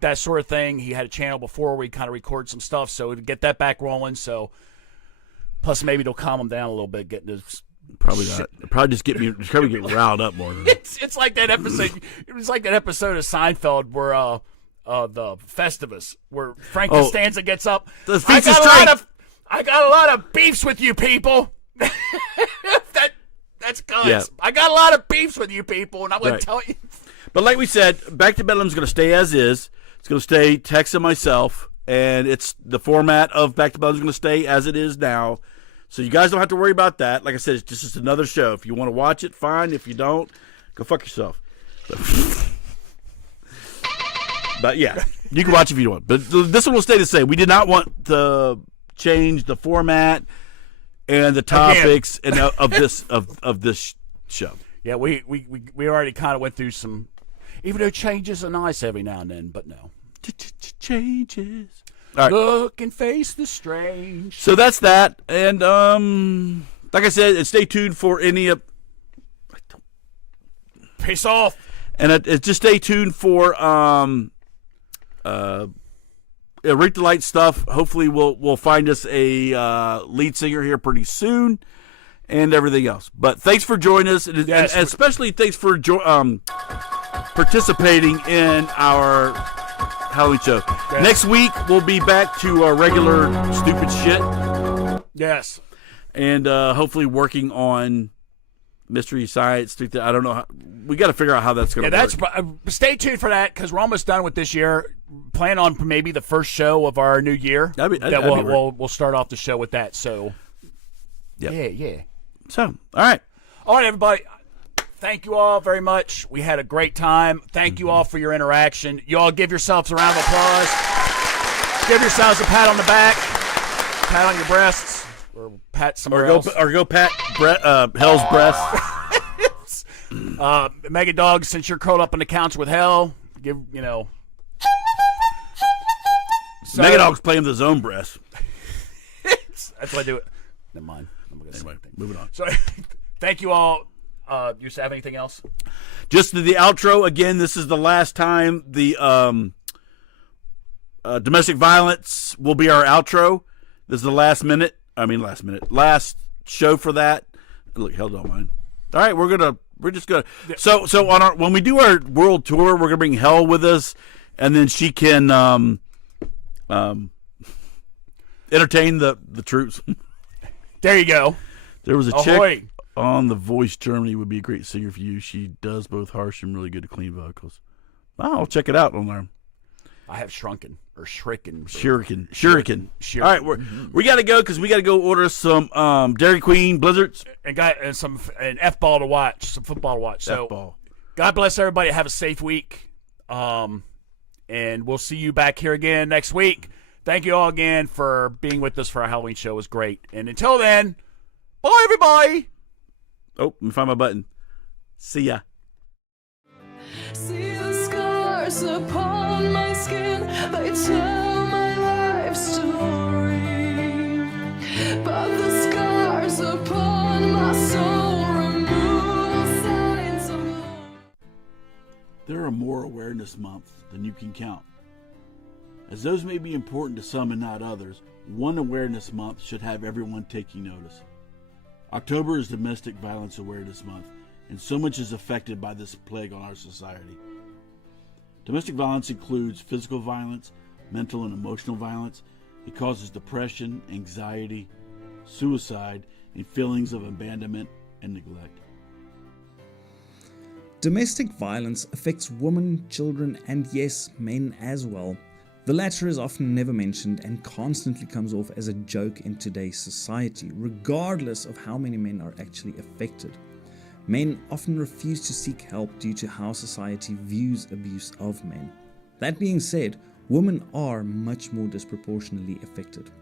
that sort of thing. He had a channel before where he kind of record some stuff, so to get that back rolling. So, plus maybe it'll calm him down a little bit, getting his. Probably not. Probably just get riled up more. It's like that episode. It was like that episode of Seinfeld where the Festivus, where Frank Costanza gets up. I got a lot of beefs with you people. That's cuz. Yeah. I got a lot of beefs with you people, and I'm going to tell you. But like we said, Back to Bedlam's going to stay as is. It's going to stay Tex and myself, and it's the format of Back to Bedlam's going to stay as it is now. So you guys don't have to worry about that. Like I said, it's just another show. If you want to watch it, fine. If you don't, go fuck yourself. But yeah, you can watch it if you want. But this one will stay the same. We did not want to change the format and the topics and of this show. Yeah, we already kind of went through some. Even though changes are nice every now and then, but no. Changes. All right. Look and face the strange. So that's that, and like I said, stay tuned for any of. Peace off. And just stay tuned for Reek the Light stuff. Hopefully we'll find us a lead singer here pretty soon and everything else. But thanks for joining us, and especially thanks for participating in our Halloween show. Yes. Next week we'll be back to our regular stupid shit. Yes. And hopefully working on mystery science. I don't know. We got to figure out how that's going to work. Stay tuned for that because we're almost done with this year. Plan on maybe the first show of our new year. We'll start off the show with that. So, yeah. So, all right, everybody. Thank you all very much. We had a great time. Thank you all for your interaction. You all give yourselves a round of applause. Give yourselves a pat on the back, pat on your breasts, or pat somewhere else. Or go pat Hell's breast. Mega Dog, since you're curled up on the couch with Hell, So, Mega Dog's playing with his own breast. That's what I do it. Never mind. Anyway, moving on. So, thank you all. You have anything else? Just the outro again. This is the last time the domestic violence will be our outro. This is the last show for that. Look, Hell don't mind. All right, we're just gonna. So on when we do our world tour, we're gonna bring Hell with us, and then she can entertain the troops. There you go. There was a chick on The Voice Germany would be a great singer for you. She does both harsh and really good clean vocals. I'll check it out on there. I have Shuriken. All right, we got to go because we got to go order some Dairy Queen Blizzards and some F-ball to watch, some football to watch. So F-ball. God bless everybody. Have a safe week, and we'll see you back here again next week. Thank you all again for being with us for our Halloween show. It was great. And until then, bye everybody. Oh, let me find my button. See ya. See the scars upon my skin, they tell my life story. But the scars upon my soul remove signs of love. There are more awareness months than you can count. As those may be important to some and not others, one awareness month should have everyone taking notice. October is Domestic Violence Awareness Month, and so much is affected by this plague on our society. Domestic violence includes physical violence, mental and emotional violence. It causes depression, anxiety, suicide, and feelings of abandonment and neglect. Domestic violence affects women, children, and yes, men as well. The latter is often never mentioned and constantly comes off as a joke in today's society, regardless of how many men are actually affected. Men often refuse to seek help due to how society views abuse of men. That being said, women are much more disproportionately affected.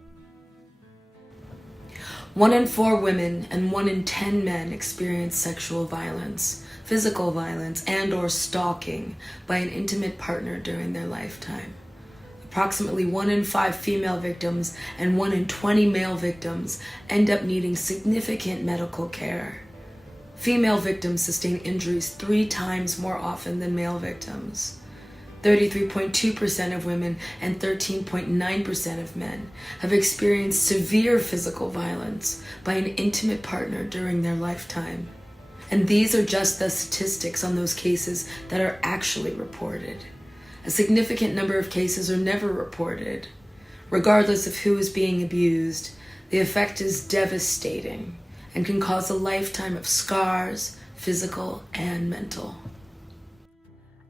1 in 4 women and 1 in 10 men experience sexual violence, physical violence, and/or stalking by an intimate partner during their lifetime. Approximately 1 in 5 female victims and 1 in 20 male victims end up needing significant medical care. Female victims sustain injuries 3 times more often than male victims. 33.2% of women and 13.9% of men have experienced severe physical violence by an intimate partner during their lifetime. And these are just the statistics on those cases that are actually reported. A significant number of cases are never reported. Regardless of who is being abused, the effect is devastating and can cause a lifetime of scars, physical and mental.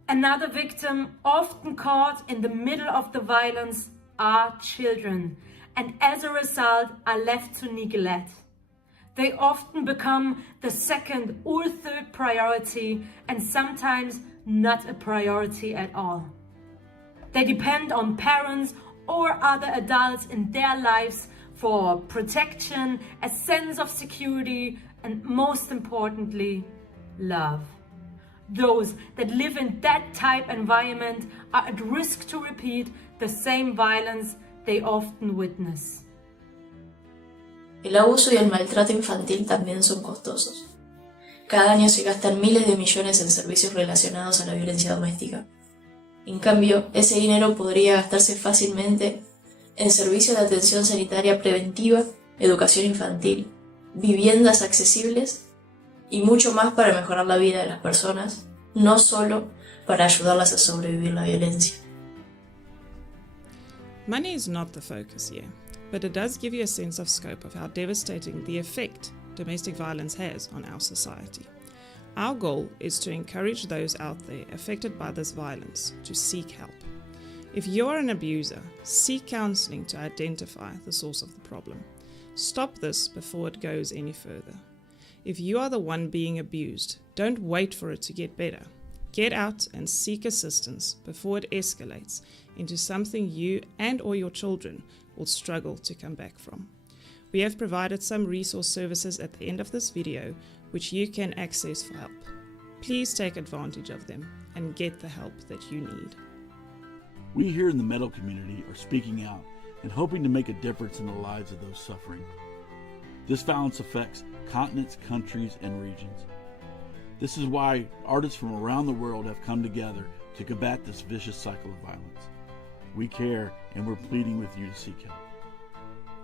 Another victim, often caught in the middle of the violence, are children, and as a result are left to neglect. They often become the second or third priority, and sometimes not a priority at all. They depend on parents or other adults in their lives for protection, a sense of security, and most importantly, love. Those that live in that type environment are at risk to repeat the same violence they often witness. El abuso y el maltrato infantil también son costosos. Cada año se gastan miles de millones en servicios relacionados a la violencia doméstica. En cambio, ese dinero podría gastarse fácilmente en servicios de atención sanitaria preventiva, educación infantil, viviendas accesibles y mucho más para mejorar la vida de las personas, no solo para ayudarlas a sobrevivir la violencia. Money is not the focus here, but it does give you a sense of scope of how devastating the effect domestic violence has on our society. Our goal is to encourage those out there affected by this violence to seek help. If you're an abuser, seek counseling to identify the source of the problem. Stop this before it goes any further. If you are the one being abused, don't wait for it to get better. Get out and seek assistance before it escalates into something you and or your children will struggle to come back from. We have provided some resource services at the end of this video which you can access for help. Please take advantage of them and get the help that you need. We here in the metal community are speaking out and hoping to make a difference in the lives of those suffering. This violence affects continents, countries, and regions. This is why artists from around the world have come together to combat this vicious cycle of violence. We care and we're pleading with you to seek help.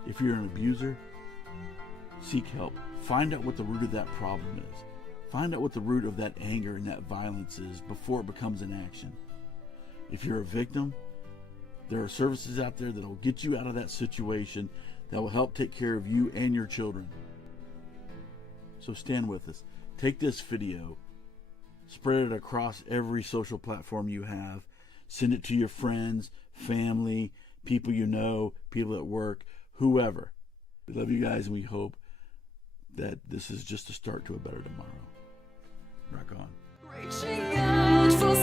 If you're an abuser, seek help. Find out what the root of that problem is. Find out what the root of that anger and that violence is before it becomes an action. If you're a victim, there are services out there that will get you out of that situation, that will help take care of you and your children. So stand with us. Take this video, spread it across every social platform you have, send it to your friends, family, people you know, people at work, whoever. We love you guys and we hope that this is just a start to a better tomorrow. Rock on. Reaching out for